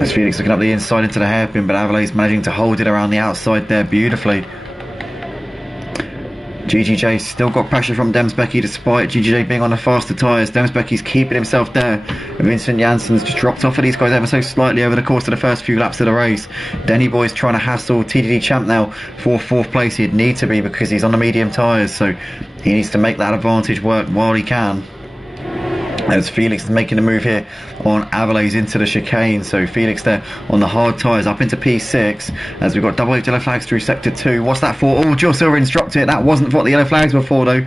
As Felix looking up the inside into the hairpin, but Avalays managing to hold it around the outside there beautifully. GGJ still got pressure from Demsbecky despite GGJ being on the faster tyres. Demsbecky's keeping himself there. Vincent Janssen's just dropped off of these guys ever so slightly over the course of the first few laps of the race. Denny Boy's trying to hassle TDD Champ now for 4th place. He'd need to be because he's on the medium tyres, so he needs to make that advantage work while he can. As Felix is making a move here on Avalays into the chicane, so Felix there on the hard tyres up into P6 as we've got double yellow flags through sector 2. What's that for? Oh, Jill Silverin's dropped it. That wasn't what the yellow flags were for though,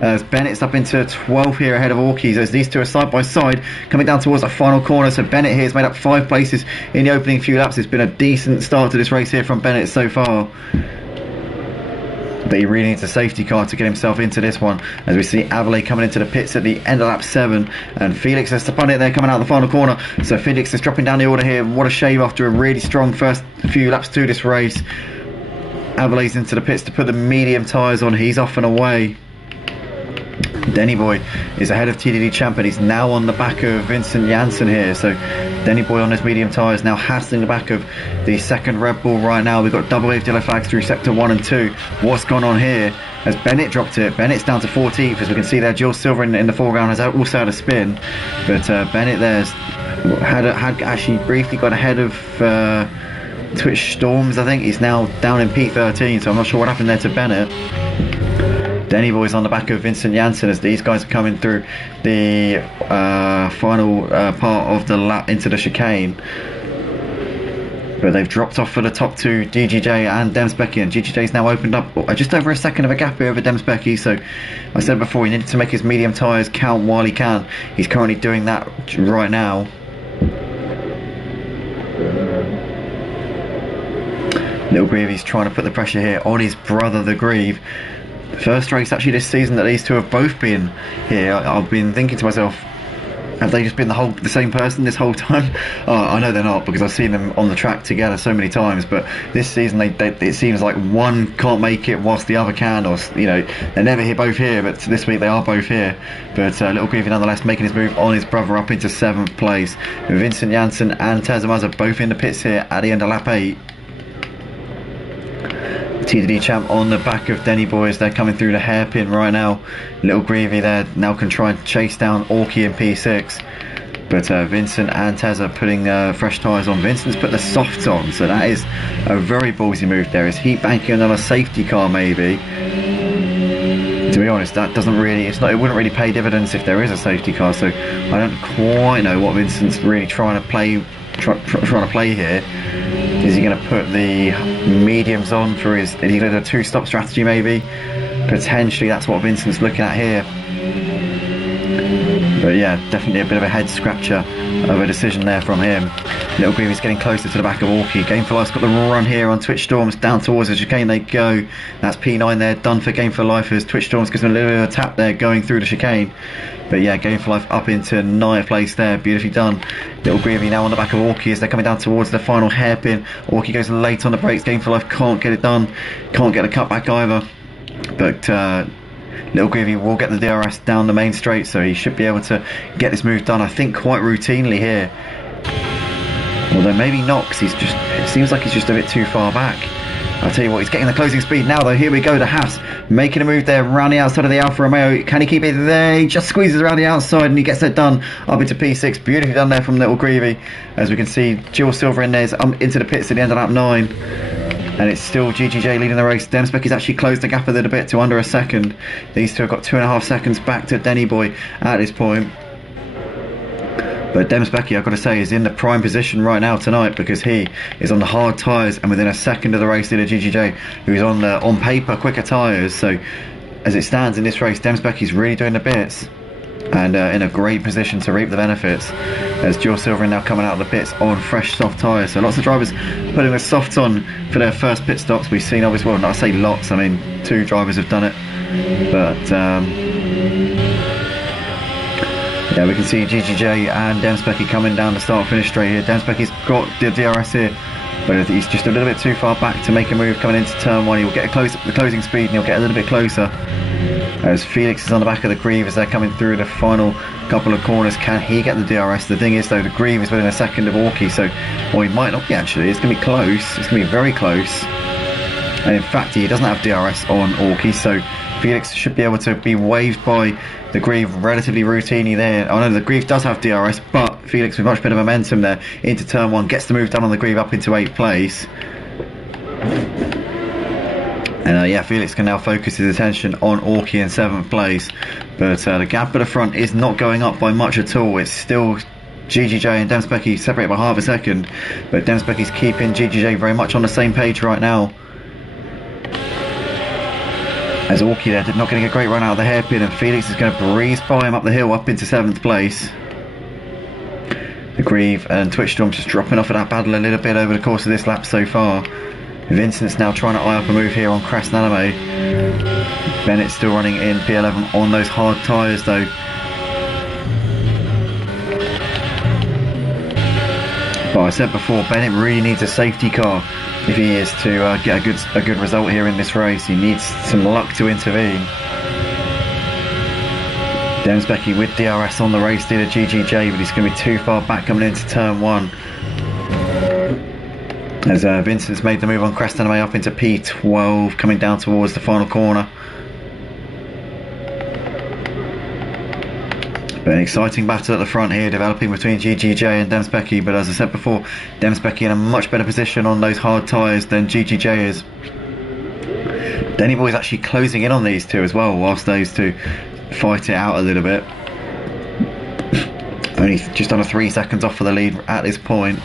as Bennett's up into 12 here ahead of Orkies, as these two are side by side coming down towards the final corner. So Bennett here has made up 5 places in the opening few laps. It's been a decent start to this race here from Bennett so far, but he really needs a safety car to get himself into this one, as we see Avalay coming into the pits at the end of lap 7, and Felix has spun it there coming out of the final corner. So Felix is dropping down the order here. What a shame after a really strong first few laps to this race. Avalay's into the pits to put the medium tyres on. He's off and away. Denny Boy is ahead of TDD Champ, and he's now on the back of Vincent Janssen here. So Denny Boy on his medium tyres now hassling the back of the second Red Bull right now. We've got double waved yellow flags through sector 1 and 2. What's gone on here? As Bennett dropped it. Bennett's down to 14th, as we can see there. Jill Silver in the foreground has also had a spin, but Bennett there's had actually briefly got ahead of Twitch Storms. I think he's now down in P13, so I'm not sure what happened there to Bennett. Denny Boy's on the back of Vincent Janssen as these guys are coming through the final part of the lap into the chicane. But they've dropped off for the top two, DGJ and Demsbecky, and GGJ's now opened up just over a second of a gap here over Demsbecky. So I said before, he needed to make his medium tyres count while he can. He's currently doing that right now. Little Greavy's trying to put the pressure here on his brother, the Grieve. First race actually this season that these two have both been here. I've been thinking to myself, have they just been the same person this whole time? I know they're not, because I've seen them on the track together so many times, but this season it seems like one can't make it whilst the other can, or they're never both here, but this week they are both here. But Little Greavy nonetheless making his move on his brother up into 7th place. Vincent Janssen and Tezamuzza both in the pits here at the end of lap 8. TDD Champ on the back of Denny Boys. They're coming through the hairpin right now. Little Greavy there now can try and chase down Orky in P6, but Vincent and Tez are putting fresh tyres on. Vincent's put the softs on, so that is a very ballsy move there. Is he banking on a safety car maybe? To be honest, that doesn't really, it wouldn't really pay dividends if there is a safety car, so I don't quite know what Vincent's really trying to play here. Is he going to put the mediums on for his... Is he going to do a two-stop strategy maybe? Potentially that's what Vincent's looking at here. But yeah, definitely a bit of a head scratcher of a decision there from him. Little Greavy's getting closer to the back of Orky. Game for Life's got the run here on Twitch Storms. Down towards the chicane they go. That's P9 there, done for Game for Life as Twitch Storms gives him a little bit of a tap there going through the chicane. But yeah, Game for Life up into 9th place there. Beautifully done. Little Greavy now on the back of Orky as they're coming down towards the final hairpin. Orky goes late on the brakes. Game for Life can't get it done. Can't get a cutback either. But Little Greavy will get the DRS down the main straight, so he should be able to get this move done, I think, quite routinely here. Although maybe not, because it seems like he's just a bit too far back. I'll tell you what, he's getting the closing speed now though. Here we go, the Haas making a move there around the outside of the Alfa Romeo. Can he keep it there? He just squeezes around the outside and he gets it done up into P6. Beautifully done there from Little Greavy. As we can see, Jill Silver in there's into the pits at the end of lap 9. And it's still GGJ leading the race. Demspecky's actually closed the gap a little bit to under a second. These two have got 2.5 seconds back to Denny Boy at this point. But Demspecky, I've got to say, is in the prime position right now tonight because he is on the hard tyres and within a second of the race leader GGJ, who's on the on paper quicker tyres. So as it stands in this race, Demspecky's really doing the bits and in a great position to reap the benefits. As Jill Silver now coming out of the pits on fresh soft tyres. So lots of drivers putting the softs on for their first pit stops. We've seen obviously, well, not I say lots, I mean 2 drivers have done it. But yeah, we can see GGJ and Demspecky coming down the start finish straight here. Demspecky's got the DRS here, but he's just a little bit too far back to make a move coming into turn 1. He'll get the closing speed and he'll get a little bit closer. As Felix is on the back of the Grieve as they're coming through the final couple of corners. Can he get the DRS? The thing is though, the Grieve is within a second of Orky, so, or he might not be actually. It's going to be close. It's going to be very close. And in fact, he doesn't have DRS on Orky, so Felix should be able to be waved by the Grieve relatively routinely there. I know the Grieve does have DRS, but Felix with much better momentum there into turn 1 gets the move done on the Grieve up into 8th place. And yeah, Felix can now focus his attention on Orky in 7th place. But the gap at the front is not going up by much at all. It's still GGJ and Demspecky separated by half a second. But Demspecky's keeping GGJ very much on the same page right now. As Orky there not getting a great run out of the hairpin, and Felix is going to breeze by him up the hill up into 7th place. The Grieve and Twitch Storm just dropping off of that battle a little bit over the course of this lap so far. Vincent's now trying to eye up a move here on Crest Anime. Bennett's still running in P11 on those hard tyres though. But I said before, Bennett really needs a safety car if he is to get a good result here in this race. He needs some luck to intervene. Demspecky with DRS on the race leader GGJ, but he's going to be too far back coming into turn 1. As Vincent's made the move on Crest Anime up into P12, coming down towards the final corner. But an exciting battle at the front here, developing between GGJ and Demspecky. But as I said before, Demspecky in a much better position on those hard tyres than GGJ is. Denny Boy's actually closing in on these two as well, whilst those two fight it out a little bit. Only just under 3 seconds off for the lead at this point.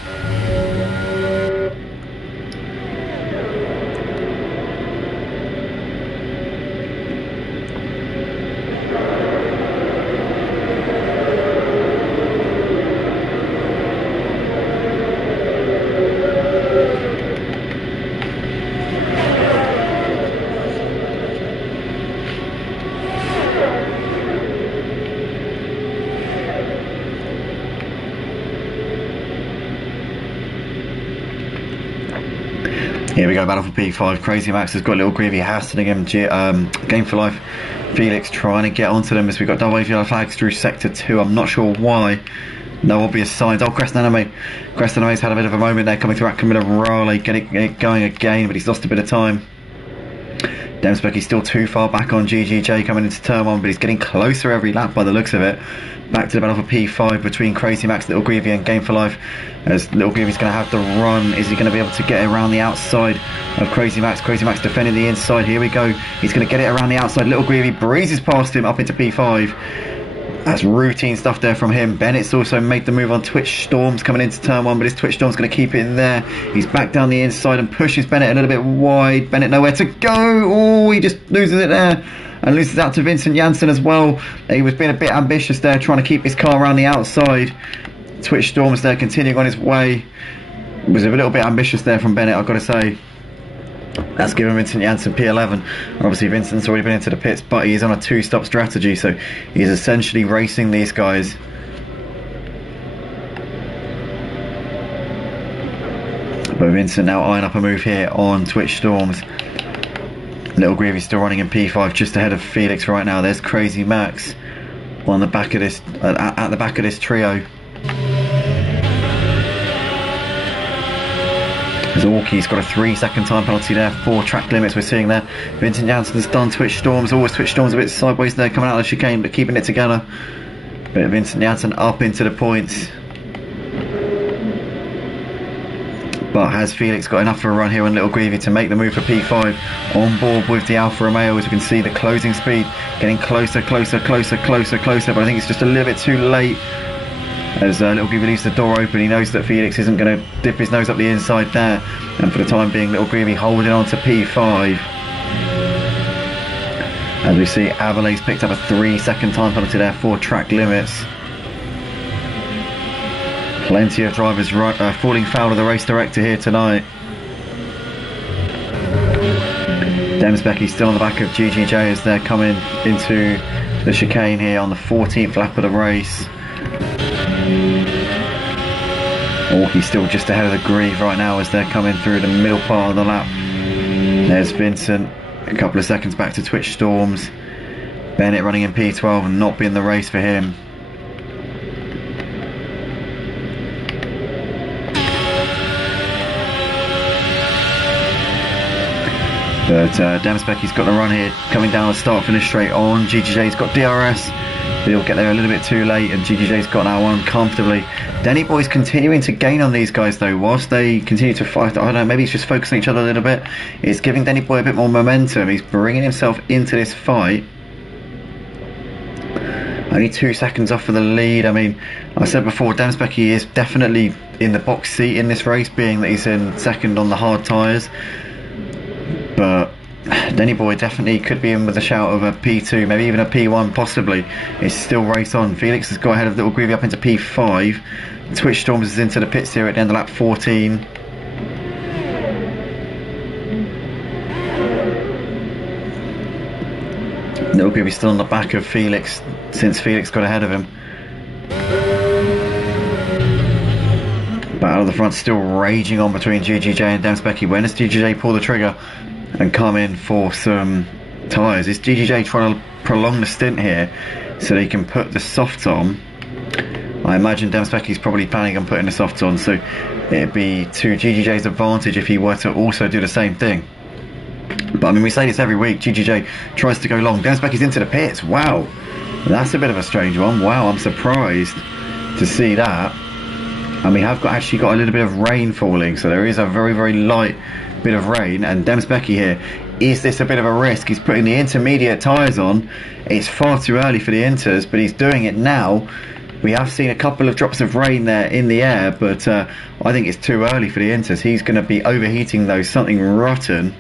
Here we go, battle for P5. Crazy Max has got a Little Greavy hassling him. Game for Life. Felix trying to get onto them as we've got double yellow flags through sector 2. I'm not sure why. No obvious signs. Oh, Crest Anime. Crest Anime's had a bit of a moment there coming through Camilla Raleigh, getting it going again, but he's lost a bit of time. Demspecky's still too far back on GGJ coming into turn 1, but he's getting closer every lap by the looks of it. Back to the battle for P5 between Crazy Max, Little Greavy and Game for Life. As Little Greavy's going to have to run. Is he going to be able to get around the outside of Crazy Max? Crazy Max defending the inside. Here we go. He's going to get it around the outside. Little Greavy breezes past him up into P5. That's routine stuff there from him. Bennett's also made the move on Twitch Storms coming into turn 1, but his Twitch Storm's going to keep it in there. He's back down the inside and pushes Bennett a little bit wide. Bennett nowhere to go. Oh, he just loses it there and loses out to Vincent Janssen as well. He was being a bit ambitious there, trying to keep his car around the outside. Twitch Storms there continuing on his way. It was a little bit ambitious there from Bennett, I've got to say. That's given Vincent Janssen P11. Obviously Vincent's already been into the pits, but he's on a 2-stop strategy, so he's essentially racing these guys. But Vincent now eyeing up a move here on Twitch Storms. Little Greavy's still running in P5 just ahead of Felix right now. There's Crazy Max on the back of this at the back of this trio. Zorki's got a 3-second time penalty there, 4 track limits we're seeing there. Vincent Janssen's done Twitch Storms, always Twitch Storms a bit sideways there coming out of the chicane, but keeping it together. But Vincent Janssen up into the points. But has Felix got enough for a run here on Little Greavy to make the move for P5? On board with the Alfa Romeo, as we can see the closing speed getting closer, closer, closer, closer, closer, but I think it's just a little bit too late. As Little Greavy leaves the door open, he knows that Felix isn't going to dip his nose up the inside there. And for the time being, Little Greavy holding on to P5. As we see, Avalay's picked up a 3-second time penalty there, 4 track limits. Plenty of drivers falling foul of the race director here tonight. Demsbecky still on the back of GGJ as they're coming into the chicane here on the 14th lap of the race. Oh, he's still just ahead of the Grieve right now as they're coming through the middle part of the lap. There's Vincent, a couple of seconds back to Twitch Storms. Bennett running in P12 and not being the race for him. But Demspecky's got the run here, coming down the start finish straight on. GGJ's got DRS. He'll get there a little bit too late, and GGJ's got that one comfortably. Denny Boy's continuing to gain on these guys though, whilst they continue to fight. I don't know, maybe he's just focusing each other a little bit. It's giving Denny Boy a bit more momentum. He's bringing himself into this fight. Only 2 seconds off for the lead. I mean, I said before, Demspecky is definitely in the box seat in this race, being that he's in second on the hard tyres. But Denny Boy definitely could be in with a shout of a P2, maybe even a P1 possibly. It's still race on. Felix has got ahead of Little Greavy up into P5. Twitch Storms is into the pits here at the end of lap 14. Little Greavy's still on the back of Felix since Felix got ahead of him. But out of the front, still raging on between GGJ and Demspecky. When does GGJ pull the trigger and come in for some tyres? Is GGJ trying to prolong the stint here so they can put the softs on? I imagine Demspecky's probably planning on putting the softs on, so it'd be to GGJ's advantage if he were to also do the same thing. But I mean, we say this every week, GGJ tries to go long. Demspecky's into the pits. Wow, that's a bit of a strange one. Wow, I'm surprised to see that. And we have actually got a little bit of rain falling, so there is a very, very light bit of rain. And Demspecky here, is this a bit of a risk? He's putting the intermediate tyres on. It's far too early for the inters, but he's doing it now. We have seen a couple of drops of rain there in the air, but I think it's too early for the inters. He's going to be overheating those, something rotten.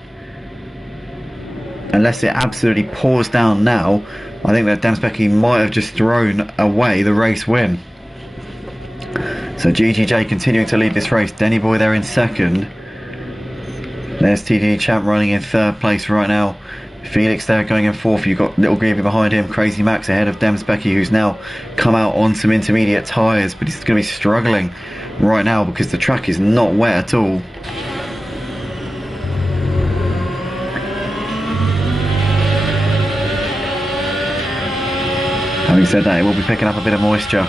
Unless it absolutely pours down now, I think that Demspecky might have just thrown away the race win. So GGJ continuing to lead this race. Denny Boy there in second. There's TD Champ running in third place right now. Felix there going in fourth. You've got Little Greavy behind him. Crazy Max ahead of Demspecky, who's now come out on some intermediate tyres, but he's going to be struggling right now because the track is not wet at all. Having said that, it will be picking up a bit of moisture.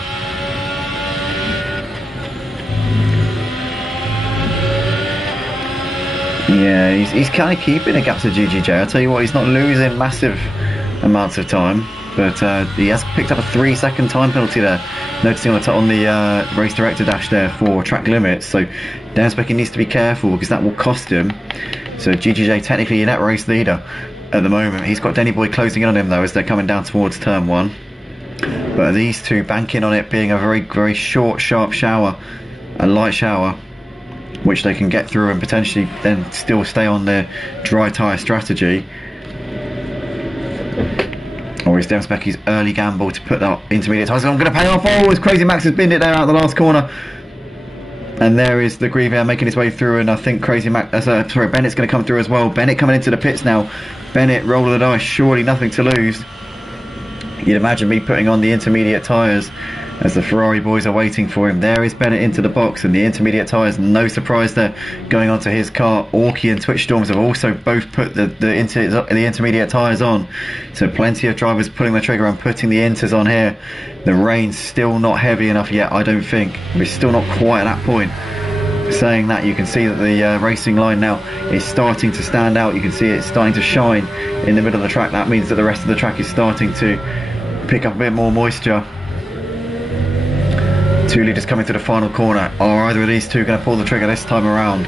Yeah, he's kind of keeping a gap to GGJ. I'll tell you what, he's not losing massive amounts of time, but he has picked up a 3-second time penalty there. Noticing on the race director dash there for track limits. So Demspecky needs to be careful because that will cost him. So GGJ technically a net race leader at the moment. He's got Denny Boy closing in on him though as they're coming down towards turn 1. But these two banking on it being a very, very short, sharp shower, a light shower, which they can get through and potentially then still stay on their dry tyre strategy. Or is Demspecky's early gamble to put that intermediate tyres on going to pay off? Oh, as Crazy Max has binned it there out the last corner. And there is the Gruyere making his way through, and I think Bennett's going to come through as well. Bennett coming into the pits now. Bennett, roll of the dice, surely nothing to lose. You'd imagine me putting on the intermediate tyres as the Ferrari boys are waiting for him. There is Bennett into the box, and the intermediate tyres, no surprise there, going onto his car. Orky and Twitch Storms have also both put the intermediate tyres on. So plenty of drivers pulling the trigger and putting the inters on here. The rain's still not heavy enough yet, I don't think. We're still not quite at that point. Saying that, you can see that the racing line now is starting to stand out. You can see it's starting to shine in the middle of the track. That means that the rest of the track is starting to pick up a bit more moisture. 2 leaders coming to the final corner. Are either of these two going to pull the trigger this time around?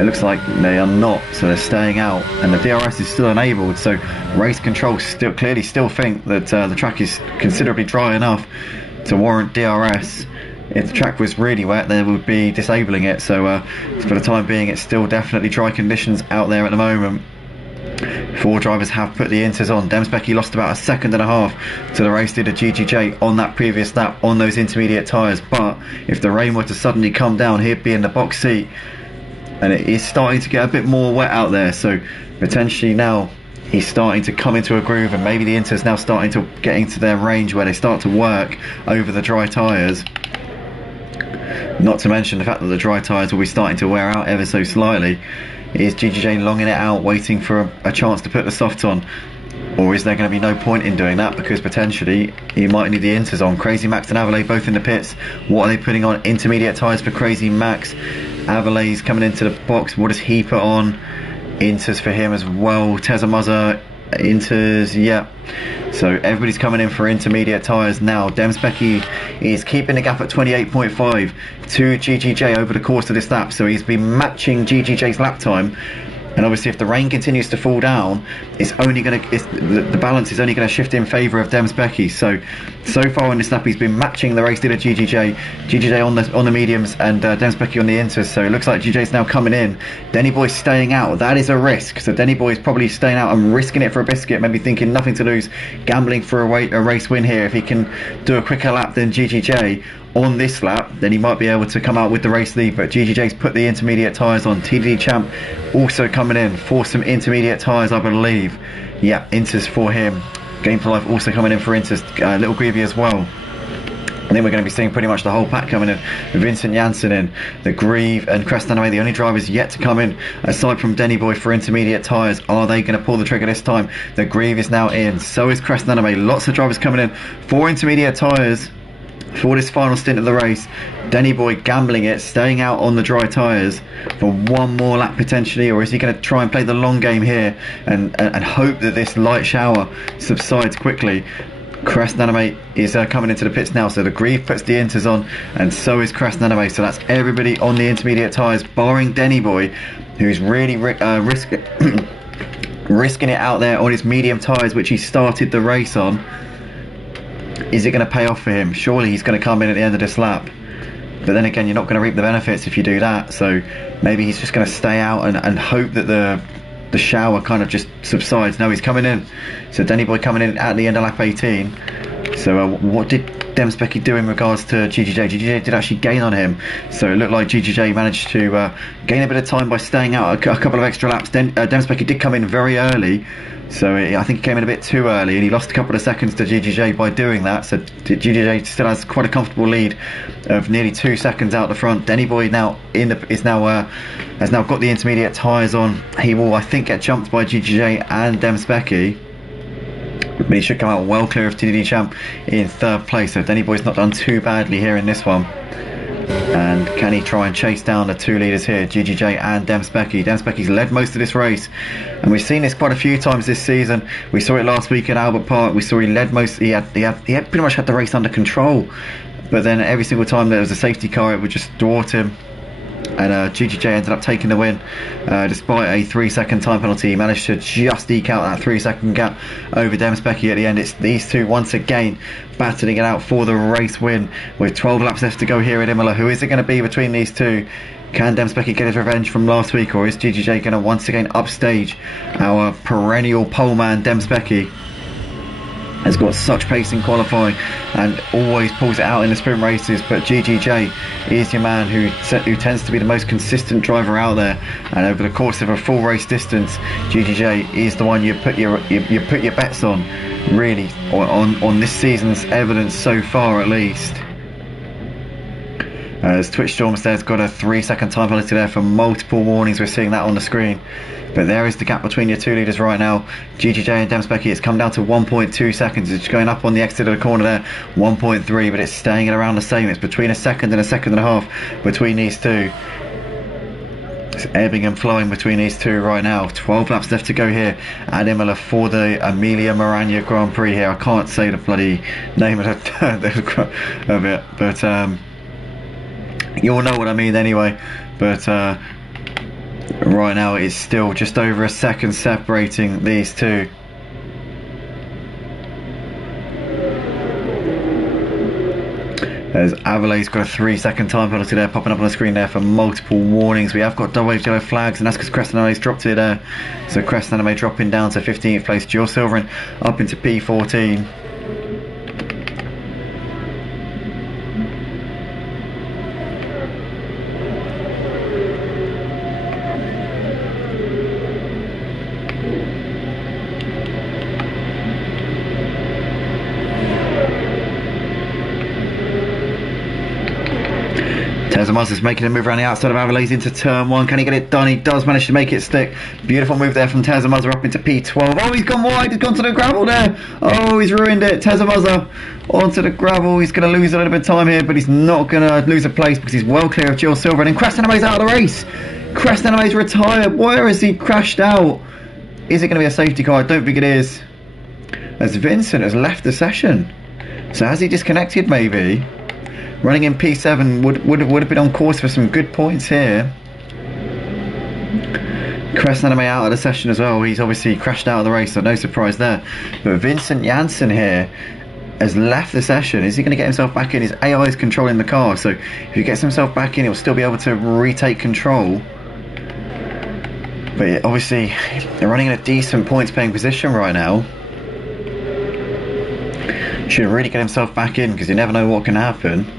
It looks like they are not, so they're staying out, and the DRS is still enabled. So race control clearly think that the track is considerably dry enough to warrant DRS. If the track was really wet, they would be disabling it. So for the time being, it's still definitely dry conditions out there at the moment. 4 drivers have put the inters on. Demspecky lost about 1.5 seconds to the race leader GGJ on that previous lap on those intermediate tyres, but if the rain were to suddenly come down, he'd be in the box seat, and it is starting to get a bit more wet out there, so potentially now he's starting to come into a groove, and maybe the inters now starting to get into their range where they start to work over the dry tyres. Not to mention the fact that the dry tyres will be starting to wear out ever so slightly. Is GGJ longing it out, waiting for a chance to put the softs on? Or is there going to be no point in doing that, because potentially he might need the inters on? Crazy Max and Avalay both in the pits. What are they putting on? Intermediate tyres for Crazy Max. Avalay's coming into the box. What does he put on? Inters for him as well. Tezamuzza, inters, yeah. So everybody's coming in for intermediate tyres now. Demspecky is keeping the gap at 28.5 to GGJ over the course of this lap. So he's been matching GGJ's lap time. And obviously if the rain continues to fall down, the balance is only going to shift in favour of Demspecky. So far in this lap he's been matching the race leader GGJ on the mediums and Demspecky on the inters. So it looks like GJ's now coming in. Denny Boy's staying out. That is a risk. So Denny Boy is probably staying out and risking it for a biscuit, maybe thinking nothing to lose, gambling for a race win here. If he can do a quicker lap than GGJ on this lap, then he might be able to come out with the race lead. But GGJ's put the intermediate tyres on. TDD Champ also coming in for some intermediate tyres, I believe. Yeah, inters for him. Game for Life also coming in for inters. Little Greavy as well. And then we're going to be seeing pretty much the whole pack coming in. Vincent Janssen in, the Grieve and Crest Anime, the only drivers yet to come in aside from Denny Boy for intermediate tyres. Are they going to pull the trigger this time? The Grieve is now in, so is Crest Anime. Lots of drivers coming in for intermediate tyres for this final stint of the race. Denny Boy gambling it, staying out on the dry tyres for one more lap potentially, or is he going to try and play the long game here and hope that this light shower subsides quickly? Crest Anime is coming into the pits now, so the Grieve puts the inters on, and so is Crest Anime. So that's everybody on the intermediate tyres, barring Denny Boy, who's really risking it out there on his medium tyres, which he started the race on. Is it going to pay off for him? Surely he's going to come in at the end of this lap. But then again, you're not going to reap the benefits if you do that. So maybe he's just going to stay out and hope that the shower kind of just subsides. No, he's coming in. So Denny Boy coming in at the end of lap 18. So what did Demspecky do in regards to GGJ? GGJ did actually gain on him. So it looked like GGJ managed to gain a bit of time by staying out a couple of extra laps. Demspecky did come in very early. So I think he came in a bit too early, and he lost a couple of seconds to GGJ by doing that. So GGJ still has quite a comfortable lead of nearly 2 seconds out the front. Denny Boy now has now got the intermediate tyres on. He will, I think, get jumped by GGJ and Demspecky, but he should come out well clear of TDD Champ in 3rd place. So Denny Boy's not done too badly here in this one. And can he try and chase down the 2 leaders here, GGJ and Demspecky? Demspecky's led most of this race, and we've seen this quite a few times this season. We saw it last week at Albert Park. We saw he led most. He had pretty much had the race under control, but then every single time there was a safety car, it would just thwart him. and GGJ ended up taking the win despite a 3-second time penalty. He managed to just eke out that 3-second gap over Demspecki at the end. It's these two once again battling it out for the race win with 12 laps left to go here at Imola. Who is it going to be between these two? Can Demspecki get his revenge from last week, or is GGJ going to once again upstage our perennial pole man Demspecki? Has got such pace in qualifying and always pulls it out in the sprint races, but GGJ is your man who tends to be the most consistent driver out there, and over the course of a full race distance, GGJ is the one you put your bets on, really, on this season's evidence so far at least. As Twitch Stormstead's got a 3-second time penalty there for multiple warnings. We're seeing that on the screen. But there is the gap between your two leaders right now. GGJ and Demspecki, it's come down to 1.2 seconds. It's going up on the exit of the corner there, 1.3, but it's staying at around the same. It's between a second and a half between these two. It's ebbing and flowing between these two right now. 12 laps left to go here at Imola for the Emilia Romagna Grand Prix here. I can't say the bloody name of it, but you'll know what I mean anyway. But right now it's still just over a second separating these two. As Avalay's got a 3-second time penalty there popping up on the screen there for multiple warnings. We have got double wave yellow flags, and that's because Crescent Anime's dropped it there. So Crescent Anime dropping down to 15th place, Jill Silverin up into P14. Mazda's making a move around the outside of Avalay's into turn 1. Can he get it done? He does manage to make it stick. Beautiful move there from Mazda up into P12. Oh, he's gone wide. He's gone to the gravel there. Oh, he's ruined it. Mazda onto the gravel. He's going to lose a little bit of time here, but he's not going to lose a place because he's well clear of Jill Silver. And Crest Anime's out of the race. Crest Anime's retired. Where has he crashed out? Is it going to be a safety car? I don't think it is, as Vincent has left the session. So has he disconnected maybe? Running in P7 would have been on course for some good points here. Crest Anime out of the session as well. He's obviously crashed out of the race, so no surprise there. But Vincent Janssen here has left the session. Is he going to get himself back in? His AI is controlling the car, so if he gets himself back in, he'll still be able to retake control. But obviously, they're running in a decent points-paying position right now. Should really get himself back in because you never know what can happen.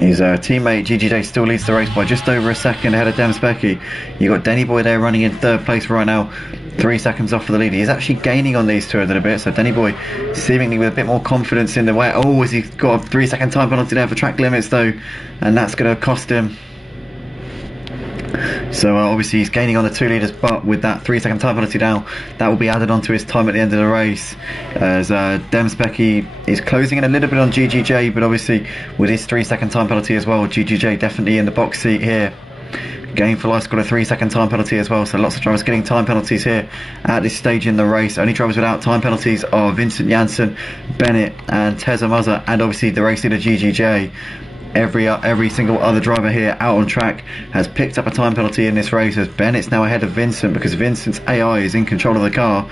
His teammate GGJ still leads the race by just over a second ahead of Demspecki. You got Denny Boy there running in 3rd place right now, 3 seconds off of the lead. He's actually gaining on these two a little bit, so Denny Boy seemingly with a bit more confidence in the way. Oh, has he got a 3-second time penalty there for track limits though, and that's going to cost him. So obviously he's gaining on the two leaders, but with that 3-second time penalty now, that will be added onto his time at the end of the race, as Demspecki is closing in a little bit on GGJ, but obviously with his 3-second time penalty as well, GGJ definitely in the box seat here. Game for Life's got a 3-second time penalty as well, so lots of drivers getting time penalties here at this stage in the race. Only drivers without time penalties are Vincent Janssen, Bennett and Teza Muzza, and obviously the race leader GGJ. Every single other driver here out on track has picked up a time penalty in this race, as Bennett's now ahead of Vincent because Vincent's AI is in control of the car,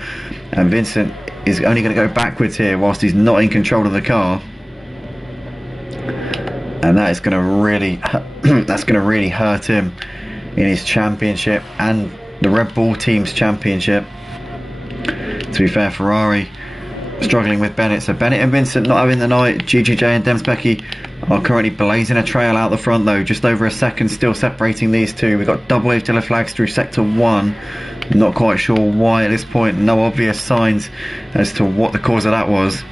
and Vincent is only going to go backwards here whilst he's not in control of the car, and that is going to really hurt him in his championship and the Red Bull team's championship. To be fair, Ferrari struggling with Bennett, so Bennett and Vincent not having the night. GGJ and Demspecki are currently blazing a trail out the front though, just over a second still separating these two. We've got double wave yellow flags through sector 1. Not quite sure why at this point, no obvious signs as to what the cause of that was.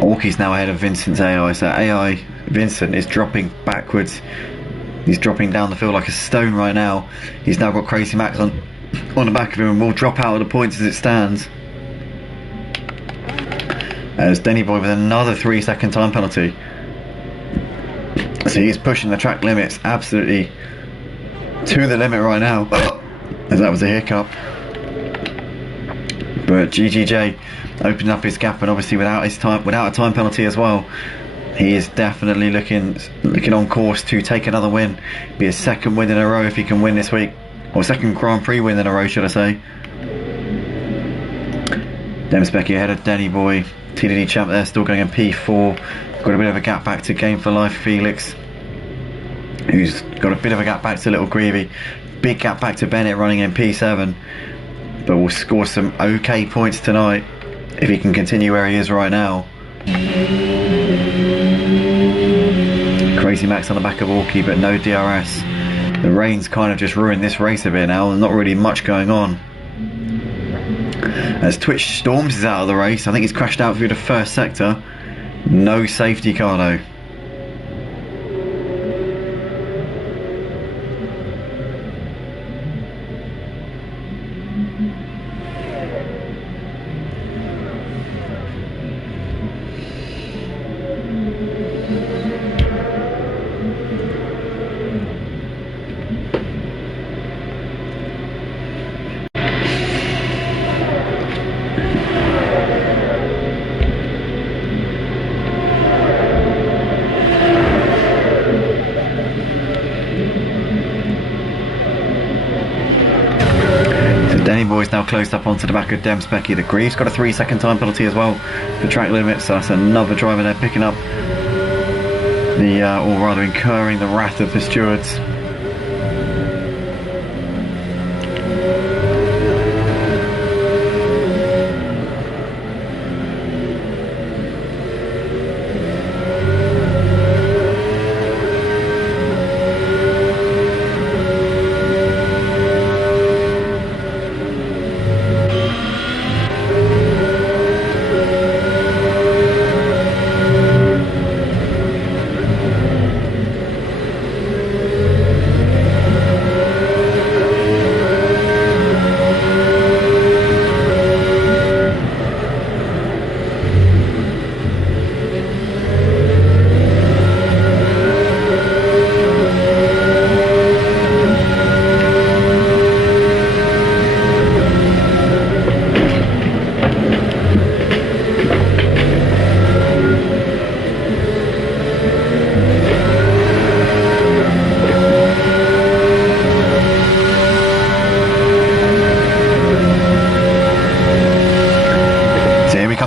Walkie's now ahead of Vincent's AI, so AI Vincent is dropping backwards. He's dropping down the field like a stone right now. He's now got Crazy Max on on the back of him and will drop out of the points as it stands. As Denny Boy with another 3-second time penalty. So he's pushing the track limits absolutely to the limit right now. As that was a hiccup. But GGJ opening up his gap, and obviously without a time penalty as well, he is definitely looking on course to take another win. Be his second win in a row if he can win this week, or second Grand Prix win in a row, should I say. Demspecki ahead of Denny Boy. TDD champ there, still going in P4. Got a bit of a gap back to Game for Life Felix, who's got a bit of a gap back to Little Greavy. Big gap back to Bennett running in P7, but will score some okay points tonight if he can continue where he is right now. Crazy Max on the back of Orky, but no DRS. The rain's kind of just ruined this race a bit now, not really much going on. As Twitch Storms is out of the race, I think he's crashed out through the first sector. No safety car though. Boy's now closed up onto the back of Demspecki. The Greaves got a 3-second time penalty as well for track limits, so that's another driver there picking up the, or rather incurring the wrath of the stewards.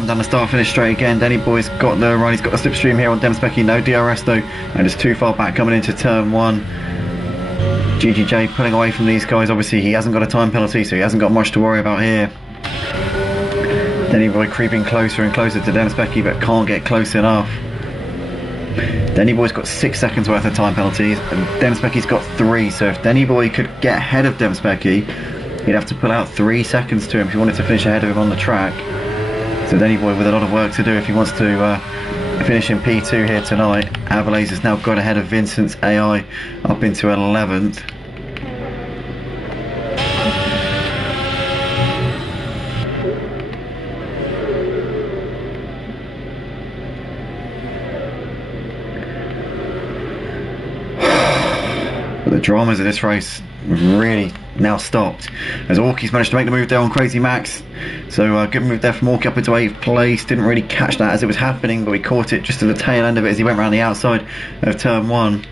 Down the start finish straight again. Denny Boy's got the run, he's got the slipstream here on Demspecki, no DRS though, and it's too far back coming into turn 1. GGJ pulling away from these guys. Obviously he hasn't got a time penalty, so he hasn't got much to worry about here. Denny Boy creeping closer and closer to Demspecki, but can't get close enough. Denny Boy's got 6 seconds worth of time penalties and Demspecki's got 3, so if Denny Boy could get ahead of Demspecki, he'd have to pull out 3 seconds to him if he wanted to finish ahead of him on the track. So Denny Boy with a lot of work to do if he wants to finish in P2 here tonight. Avalaze has now got ahead of Vincent's AI up into 11th. But the dramas of this race really now stopped as Orky's managed to make the move there on Crazy Max. So good move there from Orky up into 8th place. Didn't really catch that as it was happening, but we caught it just at the tail end of it as he went around the outside of turn 1.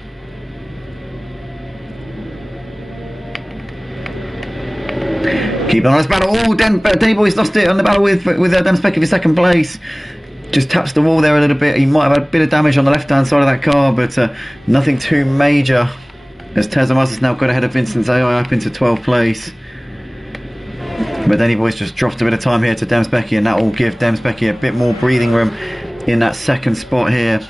Keep on this battle. Oh, Denny Boy's lost it on the battle with Demspecki for 2nd place. Just taps the wall there a little bit. He might have had a bit of damage on the left hand side of that car, but nothing too major, as Tezamas has now got ahead of Vincent's AI up into 12th place. But Denny Boy's just dropped a bit of time here to Demspecki, and that will give Demspecki a bit more breathing room in that 2nd spot here.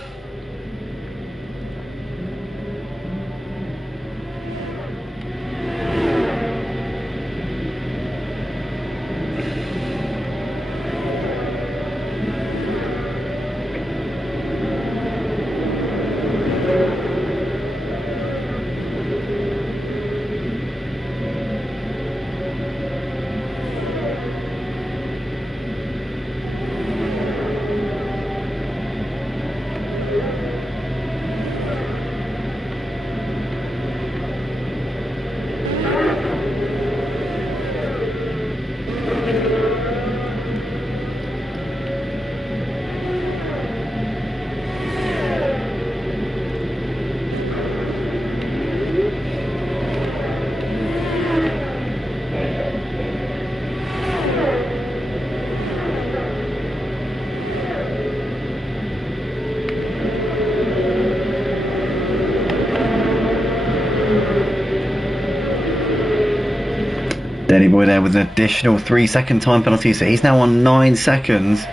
Danny Boy there with an additional 3-second time penalty, so he's now on 9 seconds.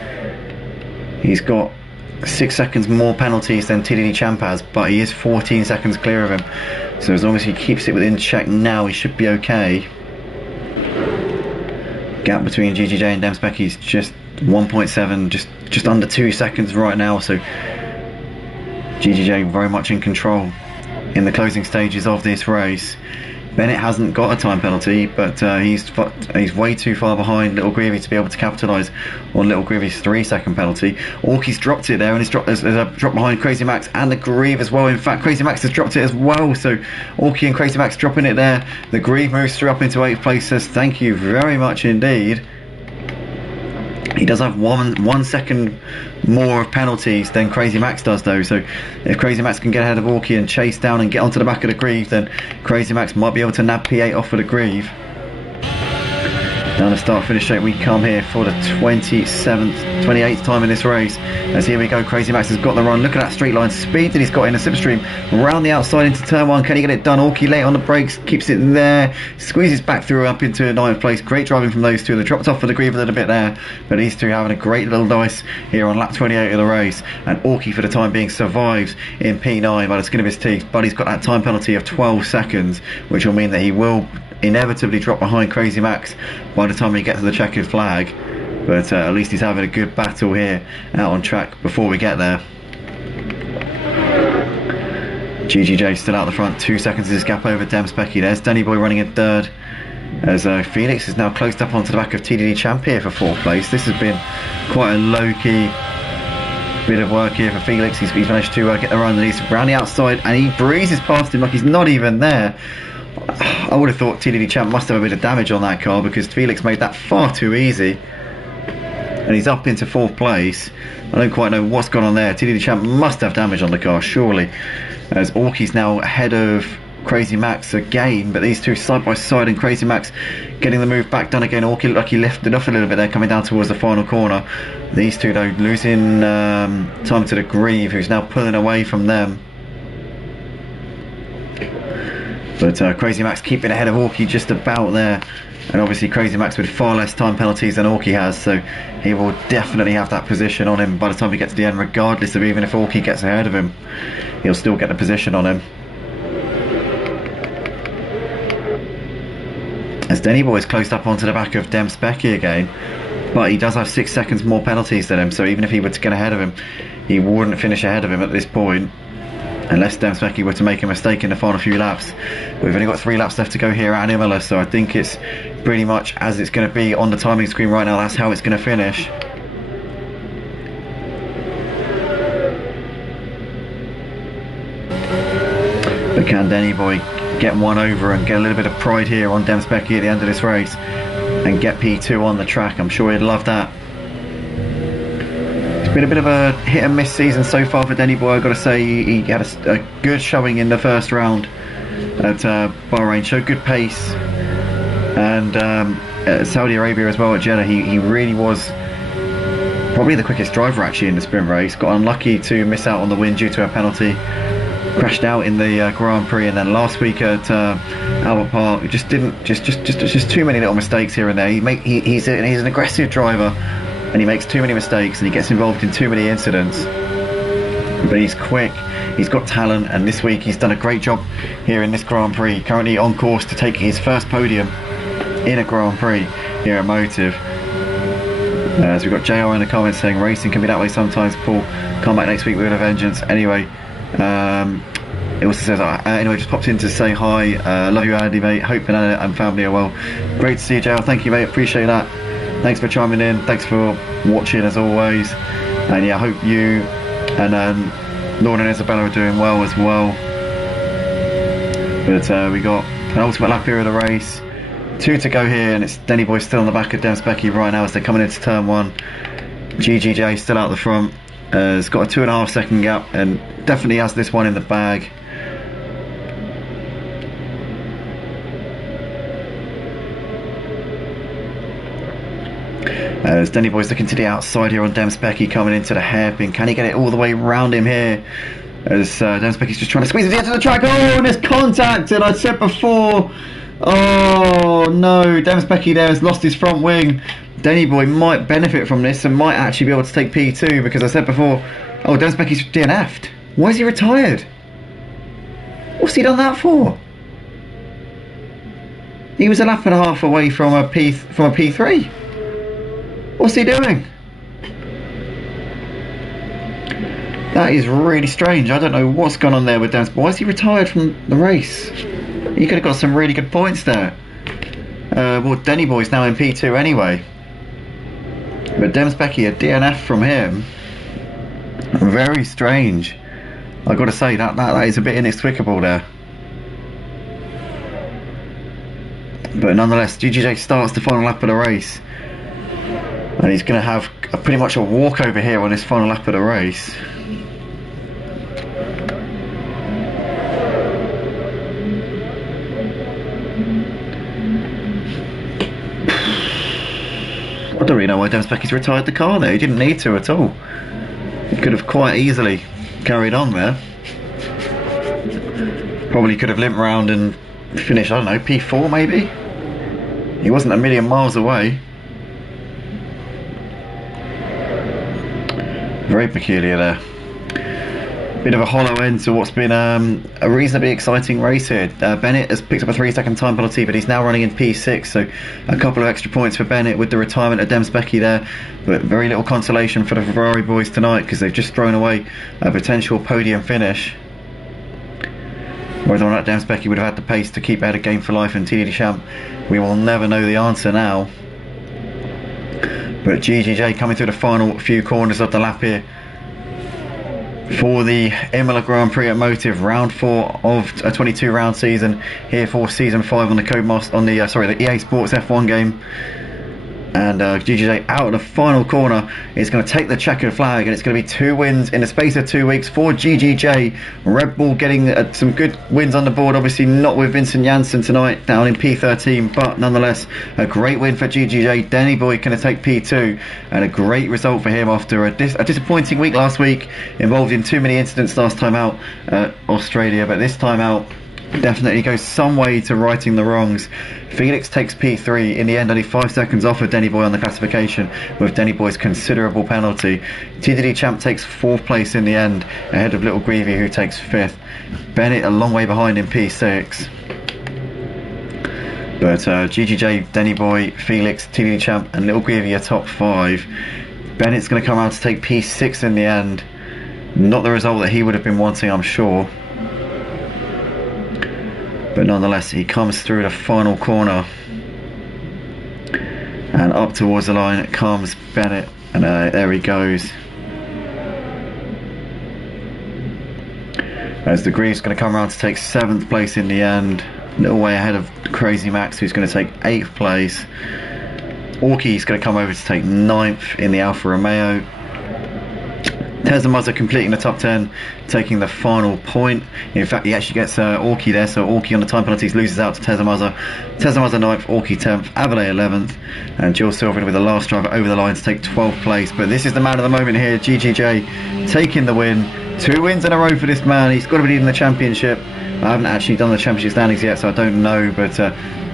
He's got 6 seconds more penalties than TDD Champ has, but he is 14 seconds clear of him. So as long as he keeps it within check now, he should be okay. Gap between GGJ and Demspecki is just 1.7, just under 2 seconds right now. So GGJ very much in control in the closing stages of this race. Bennett hasn't got a time penalty, but he's way too far behind Little Greavy to be able to capitalise on Little Greavy's 3-second penalty. Orky's dropped it there, and he's dropped behind Crazy Max and the Grieve as well. In fact, Crazy Max has dropped it as well, so Orky and Crazy Max dropping it there. The Grieve moves through up into 8th place, says thank you very much indeed. He does have one second more of penalties than Crazy Max does though, so if Crazy Max can get ahead of Orky and chase down and get onto the back of the Grieve, then Crazy Max might be able to nab P8 off of the Grieve. Down the start finish straight we come here for the 28th time in this race, as here we go. Crazy Max has got the run. Look at that straight line speed that he's got in the slipstream around the outside into turn 1. Can he get it done? Orky late on the brakes, keeps it there, squeezes back through up into 9th place. Great driving from those two. They dropped off for the Grieve a little bit there, but these two having a great little dice here on lap 28 of the race, and Orky for the time being survives in P9 by the skin of his teeth, but he's got that time penalty of 12 seconds, which will mean that he will inevitably drop behind Crazy Max by the time we get to the checkered flag. But at least he's having a good battle here out on track before we get there. GGJ still out the front, 2 seconds is his gap over Demspecki. There's Danny Boy running in third, as Felix is now closed up onto the back of TDD Champ here for 4th place. This has been quite a low-key bit of work here for Felix. He's managed to get the run, and he's around the outside and he breezes past him like he's not even there. I would have thought TDD Champ must have a bit of damage on that car, because Felix made that far too easy, and he's up into 4th place. I don't quite know what's gone on there. TDD Champ must have damage on the car surely, as Orky's now ahead of Crazy Max again, but these two side by side, and Crazy Max getting the move back done again. Orky looked like he lifted off a little bit there coming down towards the final corner. These two though losing time to the Grieve, who's now pulling away from them. But Crazy Max keeping ahead of Orky just about there, and obviously Crazy Max with far less time penalties than Orky has, so he will definitely have that position on him by the time we get to the end, regardless of even if Orky gets ahead of him, he'll still get the position on him. As Denny Boy is closed up onto the back of Demspecki again, but he does have 6 seconds more penalties than him, so even if he were to get ahead of him, he wouldn't finish ahead of him at this point, unless Demspecki were to make a mistake in the final few laps. We've only got 3 laps left to go here at Imola, so I think it's pretty much as it's going to be on the timing screen right now. That's how it's going to finish. But can Denny Boy get one over and get a little bit of pride here on Demspecki at the end of this race and get P2 on the track? I'm sure he'd love that. Been a bit of a hit and miss season so far for Denny Boy. I've got to say he had a good showing in the first round at Bahrain, showed good pace, and at Saudi Arabia as well at Jeddah he really was probably the quickest driver actually in the sprint race. Got unlucky to miss out on the win due to a penalty, crashed out in the Grand Prix, and then last week at Albert Park just too many little mistakes here and there. He's an aggressive driver, and he makes too many mistakes and he gets involved in too many incidents, but he's quick, he's got talent, and this week he's done a great job here in this Grand Prix, currently on course to take his first podium in a Grand Prix here at Motive. As we've got JR in the comments saying racing can be that way sometimes, Paul, come back next week with a vengeance. Anyway, it also says anyway, just popped in to say hi, love you Andy mate, hope Anna and family are well. Great to see you JR, thank you mate, appreciate that. Thanks for chiming in, thanks for watching as always, and yeah, I hope you and Lorne and Isabella are doing well as well. But we got an ultimate lap here of the race, 2 to go here, and it's Denny Boy still on the back of Demspecki right now as they're coming into turn 1. GGJ still out the front, has got a 2.5 second gap and definitely has this one in the bag. As Denny Boy's looking to the outside here on Demspecki coming into the hairpin. Can he get it all the way round him here? As Demspecki's just trying to squeeze it into the track. Oh, and there's contact, and I said before, Oh no, Demspecki there has lost his front wing. Denny Boy might benefit from this and might actually be able to take P2 because I said before, oh, Demspecki's DNF'd. Why is he retired? What's he done that for? He was a lap and a half away from a P3. What's he doing? That is really strange. I don't know what's gone on there with Demspecki. Why is he retired from the race? He could have got some really good points there. Well, Denny Boy's now in P2 anyway. But Demspecki, a DNF from him. Very strange. I've got to say, that is a bit inexplicable there. But nonetheless, GGJ starts the final lap of the race. And he's going to have pretty much a walkover here on his final lap of the race. I don't really know why Demspecki's retired the car there. He didn't need to at all. He could have quite easily carried on there. Probably could have limped around and finished, I don't know, P4 maybe? He wasn't a million miles away. Very peculiar there. Bit of a hollow end to what's been a reasonably exciting race here. Bennett has picked up a 3-second time penalty, but he's now running in P6, so a couple of extra points for Bennett with the retirement of Demspecki there. But very little consolation for the Ferrari boys tonight because they've just thrown away a potential podium finish. Whether or not Demspecki would have had the pace to keep ahead of Game for Life and TD Champ, we will never know the answer now. But GGJ coming through the final few corners of the lap here for the Imola Grand Prix at Motive, round 4 of a 22-round season here for season 5 on the the EA Sports F1 game. And GGJ out of the final corner is going to take the checkered flag, and it's going to be 2 wins in the space of 2 weeks for GGJ. Red Bull getting some good wins on the board, obviously not with Vincent Janssen tonight down in P13, but nonetheless a great win for GGJ. Denny Boy going to take P2, and a great result for him after a disappointing week last week, involved in too many incidents last time out at Australia, but this time out definitely goes some way to righting the wrongs. Felix takes P3, in the end only 5 seconds off of Denny Boy on the classification with Denny Boy's considerable penalty. TDD Champ takes 4th place in the end, ahead of Little Greavy who takes 5th. Bennett a long way behind in P6. But GGJ, Denny Boy, Felix, TDD Champ and Little Greavy are top 5. Bennett's going to come out to take P6 in the end. Not the result that he would have been wanting, I'm sure. But nonetheless, he comes through the final corner, and up towards the line comes Bennett, and there he goes. As the Greaves going to come around to take 7th place in the end, a little way ahead of Crazy Max, who's going to take 8th place. Orky's going to come over to take 9th in the Alfa Romeo. Tezamaza completing the top 10, taking the final point. In fact, he actually gets Orky there, so Orky on the time penalties loses out to Tezamaza. Tezamaza 9th, Orky 10th, Avalé 11th, and Jill Silverton with the last driver over the line to take 12th place. But this is the man of the moment here, GGJ, taking the win. 2 wins in a row for this man. He's got to be leading the championship. I haven't actually done the championship standings yet, so I don't know, but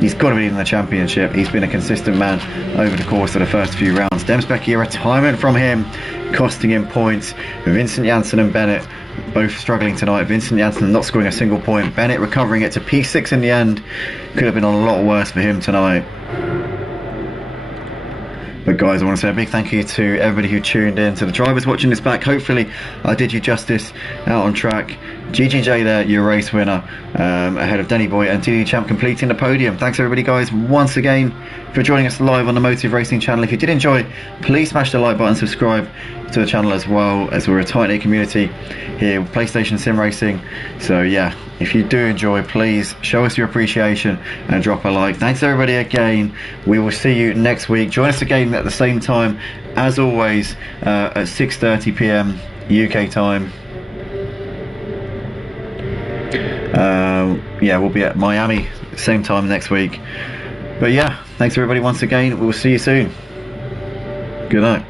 he's got to be leading the championship. He's been a consistent man over the course of the first few rounds. Demspecki, a retirement from him, costing him points. Vincent Janssen and Bennett both struggling tonight. Vincent Janssen not scoring a single point. Bennett recovering it to P6 in the end. Could have been a lot worse for him tonight. But guys, I want to say a big thank you to everybody who tuned in, to the drivers watching this back. Hopefully I did you justice out on track. GGJ there, your race winner, ahead of Denny Boy and TD Champ completing the podium. Thanks everybody guys once again for joining us live on the Motive Racing channel. If you did enjoy, please smash the like button, subscribe to the channel as well, as we're a tight-knit community here with PlayStation Sim Racing. So yeah, if you do enjoy, please show us your appreciation and drop a like. Thanks everybody again. We will see you next week. Join us again at the same time as always at 6:30 PM UK time. Yeah, we'll be at Miami same time next week. But yeah, thanks everybody once again. We'll see you soon. Good night.